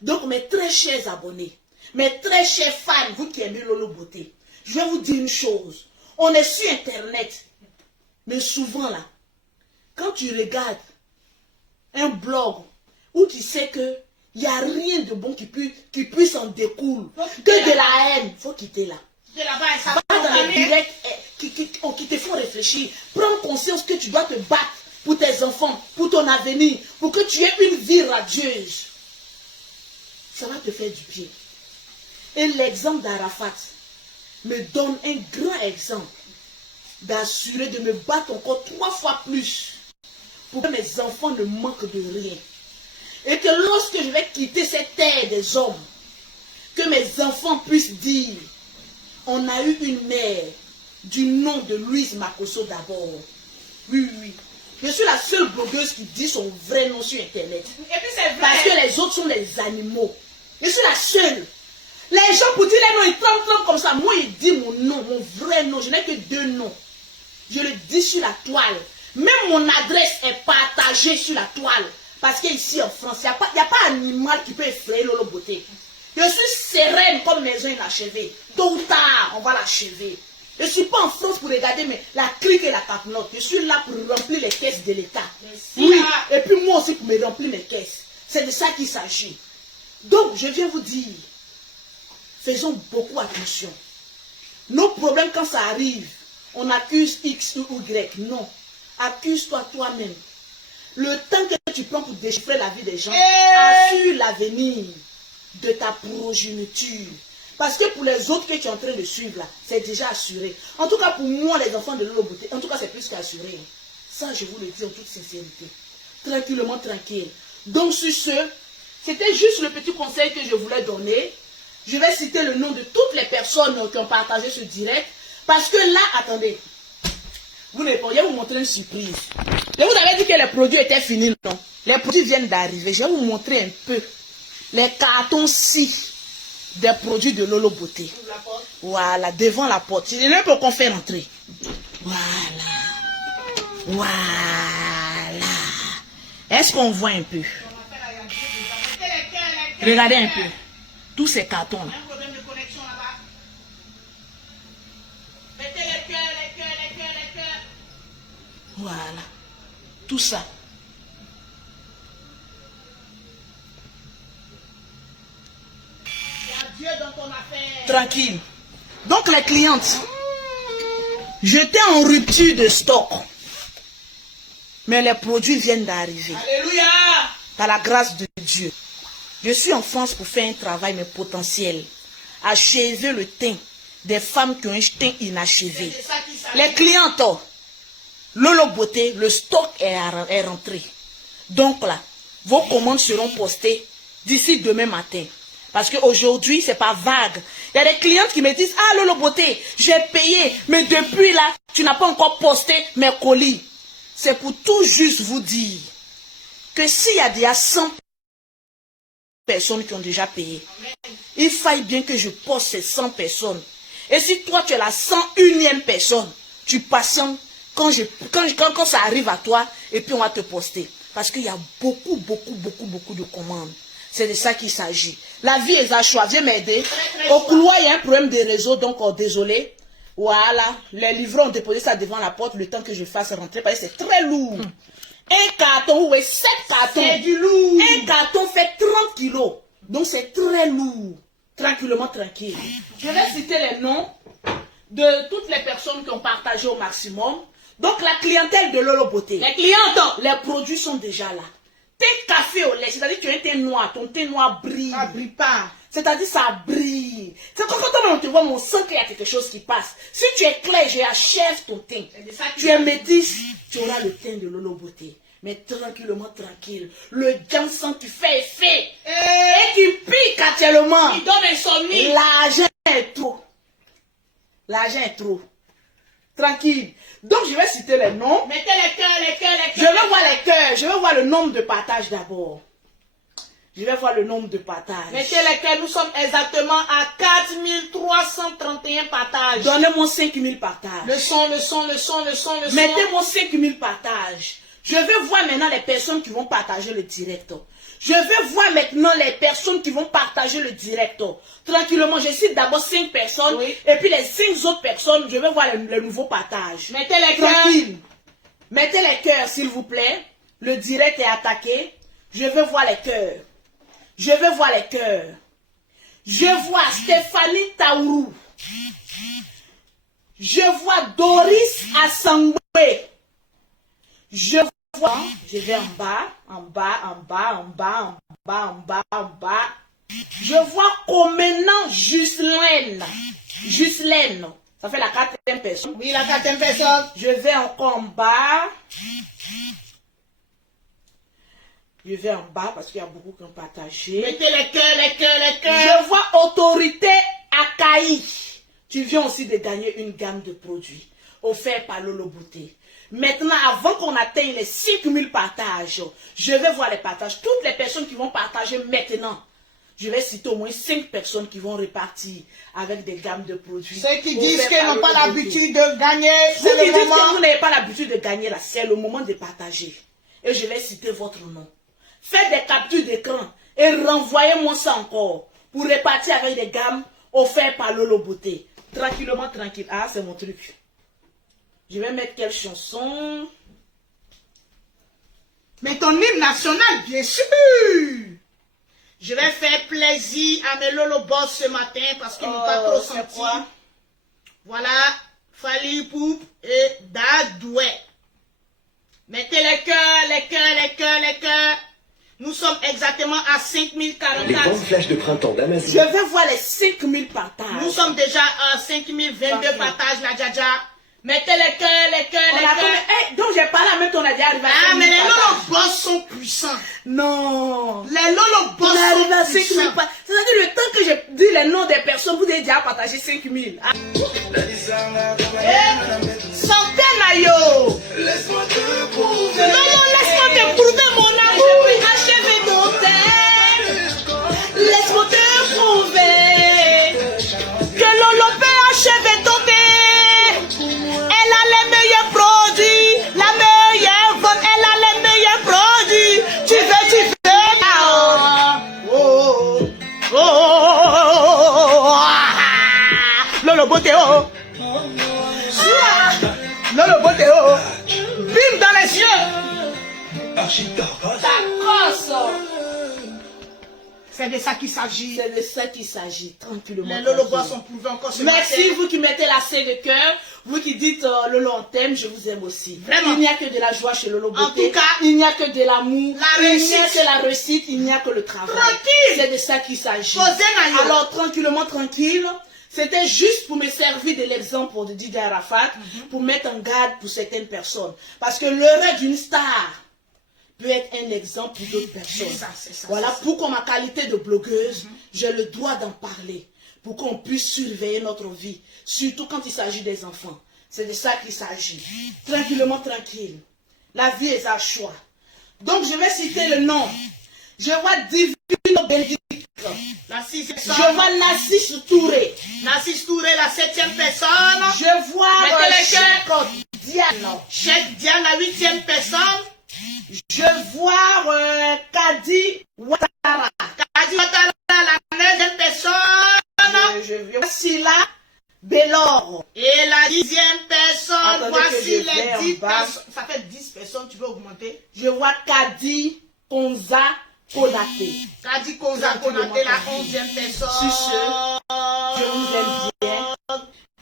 Donc, mes très chers abonnés, mes très chers fans, vous qui aimez Lolo Beauté, je vais vous dire une chose. On est sur Internet, mais souvent là, quand tu regardes un blog où tu sais que il n'y a rien de bon qui puisse en découle, que de la haine, il faut quitter là. Va dans les directs qui te font réfléchir. Prends conscience que tu dois te battre pour tes enfants, pour ton avenir, pour que tu aies une vie radieuse. Ça va te faire du bien. Et l'exemple d'Arafat me donne un grand exemple d'assurer de me battre encore 3 fois plus pour que mes enfants ne manquent de rien. Et que lorsque je vais quitter cette terre des hommes, que mes enfants puissent dire, on a eu une mère du nom de Louise Makosso d'abord. Oui, oui. Je suis la seule blogueuse qui dit son vrai nom sur Internet. Et puis c'est vrai. Parce que les autres sont des animaux. Je suis la seule. Les gens pour dire les noms, ils tremblent comme ça. Moi, ils disent mon nom, mon vrai nom. Je n'ai que 2 noms. Je le dis sur la toile. Même mon adresse est partagée sur la toile. Parce qu'ici en France, il n'y a pas animal qui peut effrayer Lolo Beauté. Je suis sereine comme maison inachevée. Tôt ou tard, on va l'achever. Je ne suis pas en France pour regarder mais la clique et la capnote. Je suis là pour remplir les caisses de l'État. Oui, et puis moi aussi pour me remplir mes caisses. C'est de ça qu'il s'agit. Donc, je viens vous dire, faisons beaucoup attention. Nos problèmes, quand ça arrive, on accuse X ou Y. Non. Accuse-toi toi-même. Le temps que tu prends pour déchiffrer la vie des gens, assure l'avenir de ta progéniture. Parce que pour les autres que tu es en train de suivre là, c'est déjà assuré. En tout cas pour moi, les enfants de Lolo Beauté, en tout cas c'est plus qu'assuré. Ça, je vous le dis en toute sincérité. Tranquillement, tranquille. Donc sur ce, c'était juste le petit conseil que je voulais donner. Je vais citer le nom de toutes les personnes qui ont partagé ce direct. Parce que là, attendez. Vous ne pourriez vous montrer une surprise. Je vous avais dit que les produits étaient finis, non? Les produits viennent d'arriver. Je vais vous montrer un peu les cartons-ci des produits de Lolo Beauté. Voilà, devant la porte. C'est même pour qu'on fait rentrer. Voilà. Voilà. Est-ce qu'on voit un peu? Regardez un peu. Tous ces cartons-là. Voilà. Tout ça. Tranquille. Donc les clientes, j'étais en rupture de stock. Mais les produits viennent d'arriver. Alléluia. Par la grâce de Dieu. Je suis en France pour faire un travail mais potentiel. Achever le teint des femmes qui ont un teint inachevé. Les clientes, Lolo Beauté, le stock est rentré. Donc là, vos commandes seront postées d'ici demain matin. Parce qu'aujourd'hui, c'est pas vague. Il y a des clientes qui me disent, ah Lolo Beauté, j'ai payé, mais depuis là, tu n'as pas encore posté mes colis. C'est pour tout juste vous dire que s'il y a déjà 100 personnes qui ont déjà payé, il faille bien que je poste ces 100 personnes. Et si toi, tu es la 101e personne, tu patientes quand ça arrive à toi, et puis on va te poster. Parce qu'il y a beaucoup de commandes. C'est de ça qu'il s'agit. La vie est à choix. Viens m'aider. Au couloir, il y a un problème de réseau, donc désolé. Voilà. Les livreurs ont déposé ça devant la porte le temps que je fasse rentrer, parce que c'est très lourd. Un carton, oui, 7 cartons. C'est du lourd. Un carton fait 30 kilos. Donc c'est très lourd. Tranquillement, tranquille. Je vais citer les noms de toutes les personnes qui ont partagé au maximum. Donc la clientèle de Lolo Beauté. Les clientes. Les produits sont déjà là. Thé café au lait, c'est-à-dire que tu as un thé noir, ton thé noir brille. Ça brille pas. C'est-à-dire ça brille. C'est quand on te voit, on sent qu'il y a quelque chose qui passe. Si tu es clair, je achève ton teint. Tu es métisse, tu auras le teint de Lolo Beauté. Mais tranquillement, tranquille. Le Johnson qui fait effet et qui pique actuellement. Il donne insomnie. L'argent est trop. L'argent est trop. Tranquille. Donc je vais citer les noms. Mettez les cœurs, les cœurs, les Je cœurs. vais voir les cœurs. Je vais voir le nombre de partages d'abord. Je vais voir le nombre de partages. Mettez les cœurs, nous sommes exactement à 4331 partages. Donnez-moi 5000 partages. Le son. Mettez-moi 5000 partages. Je vais voir maintenant les personnes qui vont partager le direct. Je vais voir maintenant les personnes qui vont partager le direct. Tranquillement, je cite d'abord 5 personnes. Oui. Et puis les 5 autres personnes, je vais voir les nouveaux partages. Mettez les cœurs. Tranquille. Mettez les cœurs, s'il vous plaît. Le direct est attaqué. Je vais voir les cœurs. Je vais voir les cœurs. Je vois Stéphanie Taourou. Je vois Doris Assangwe. Je vais en bas. Je vois Comenant Justlaine. Ça fait la 4e personne. Oui, la 4e personne. Je vais encore en bas. Je vais en bas parce qu'il y a beaucoup qui ont partagé. Mettez les cœurs, les cœurs, les cœurs. Je vois Autorité Akaï. Tu viens aussi de gagner une gamme de produits offerts par Lolo Beauté. Maintenant, avant qu'on atteigne les 5000 partages, je vais voir les partages. Toutes les personnes qui vont partager maintenant, je vais citer au moins 5 personnes qui vont repartir avec des gammes de produits. Ceux qui disent offerts qu'ils par n'ont pas Lolo Beauté. l'habitude de gagner, Vous c'est qui le dites que moment. vous n'avez pas l'habitude de gagner là, c'est le moment de partager. Et je vais citer votre nom. Faites des captures d'écran et renvoyez-moi ça encore pour repartir avec des gammes offertes par Lolo Beauté. Tranquillement, tranquille. Ah, c'est mon truc. Je vais mettre quelle chanson? Mais ton hymne national, bien sûr. Je vais faire plaisir à mes Lolo Boss ce matin parce qu'ils n'ont pas trop c'est senti. quoi? Voilà, Fali Poup et Dadoué. Mettez les cœurs, les cœurs, les cœurs, les cœurs. Nous sommes exactement à Les 5044. grandes flashs de printemps Je d'Amazon. vais voir les 5000 partages. Nous sommes déjà à 5022 Parfait. partages, la Dja Dja. Mettez les cœurs, les cœurs, On les a cœurs. combien? Eh, donc j'ai parlé à même ton arrivé à Ah, 5000 mais les partages. Lolo Boss sont puissants. Non. Les Lolo On Boss est arrivé sont à 5000 puissants. partages. C'est-à-dire le temps que j'ai dit les noms des personnes, vous avez déjà partagé 5000. Ah. Santenayo. Laisse-moi te prouver. Maman, laisse-moi te prouver mon amour. Achever ton thème. Laisse-moi te prouver que Lolo peut achever ton thème. Elle a les meilleurs produits, la meilleure vente. Elle a les meilleurs produits. Tu veux. Oh, oh, oh, Lolo Beauté, oh. Lolo Beauté, oh. Bim dans les yeux. Ta crosse. c'est de ça qu'il s'agit. C'est de ça qu'il s'agit, tranquillement. Les Lolo tranquille. Boss sont prouvés encore ce Merci, matin. vous qui mettez la C de cœur, vous qui dites Lolo on t'aime, je vous aime aussi. Vraiment. Il n'y a que de la joie chez Lolo En Beauté. tout cas, il n'y a que de l'amour. la Il n'y a réussite. que la réussite, il n'y a que le travail. Tranquille. C'est de ça qu'il s'agit. Posez Nayo. Alors, tranquillement, tranquille. C'était juste pour me servir de l'exemple de Didier Arafat, pour mettre en garde pour certaines personnes. Parce que l'heure d'une star peut être un exemple pour d'autres personnes. C'est ça, Voilà c'est ça. pourquoi ma qualité de blogueuse, j'ai le droit d'en parler, pour qu'on puisse surveiller notre vie, surtout quand il s'agit des enfants. C'est de ça qu'il s'agit. Tranquillement, tranquille. La vie est un choix. Donc je vais citer le nom. Je vois Divino Bénédicte. La 6e Je personne. vois Nassis Touré. Nassis Touré, la 7e personne. Je vois Mettez les cœurs. Cheikh Diane. Cheikh Diane, la 8e personne. Je vois Kadi Ouattara. Kadi Ouattara, la 9e personne. Je vois Silla Bellor. Et la 10e personne, Attendez que voici je les vais en 10 bas. personnes, ça fait 10 personnes, tu peux augmenter. Je vois Kadi Konza Konate. Kadi Konza Konate, la 11e personne. Sur ce, je vous aime bien.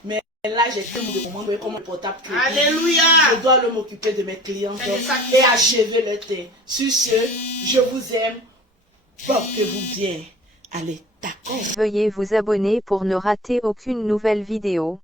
Mais là, j'ai fait mon commande comme un portable. Alléluia. Je dois m'occuper de mes clients C'est ça qui et fait. achever le thé. Sur ce, je vous aime. Portez-vous bien. Allez, d'accord. Veuillez vous abonner pour ne rater aucune nouvelle vidéo.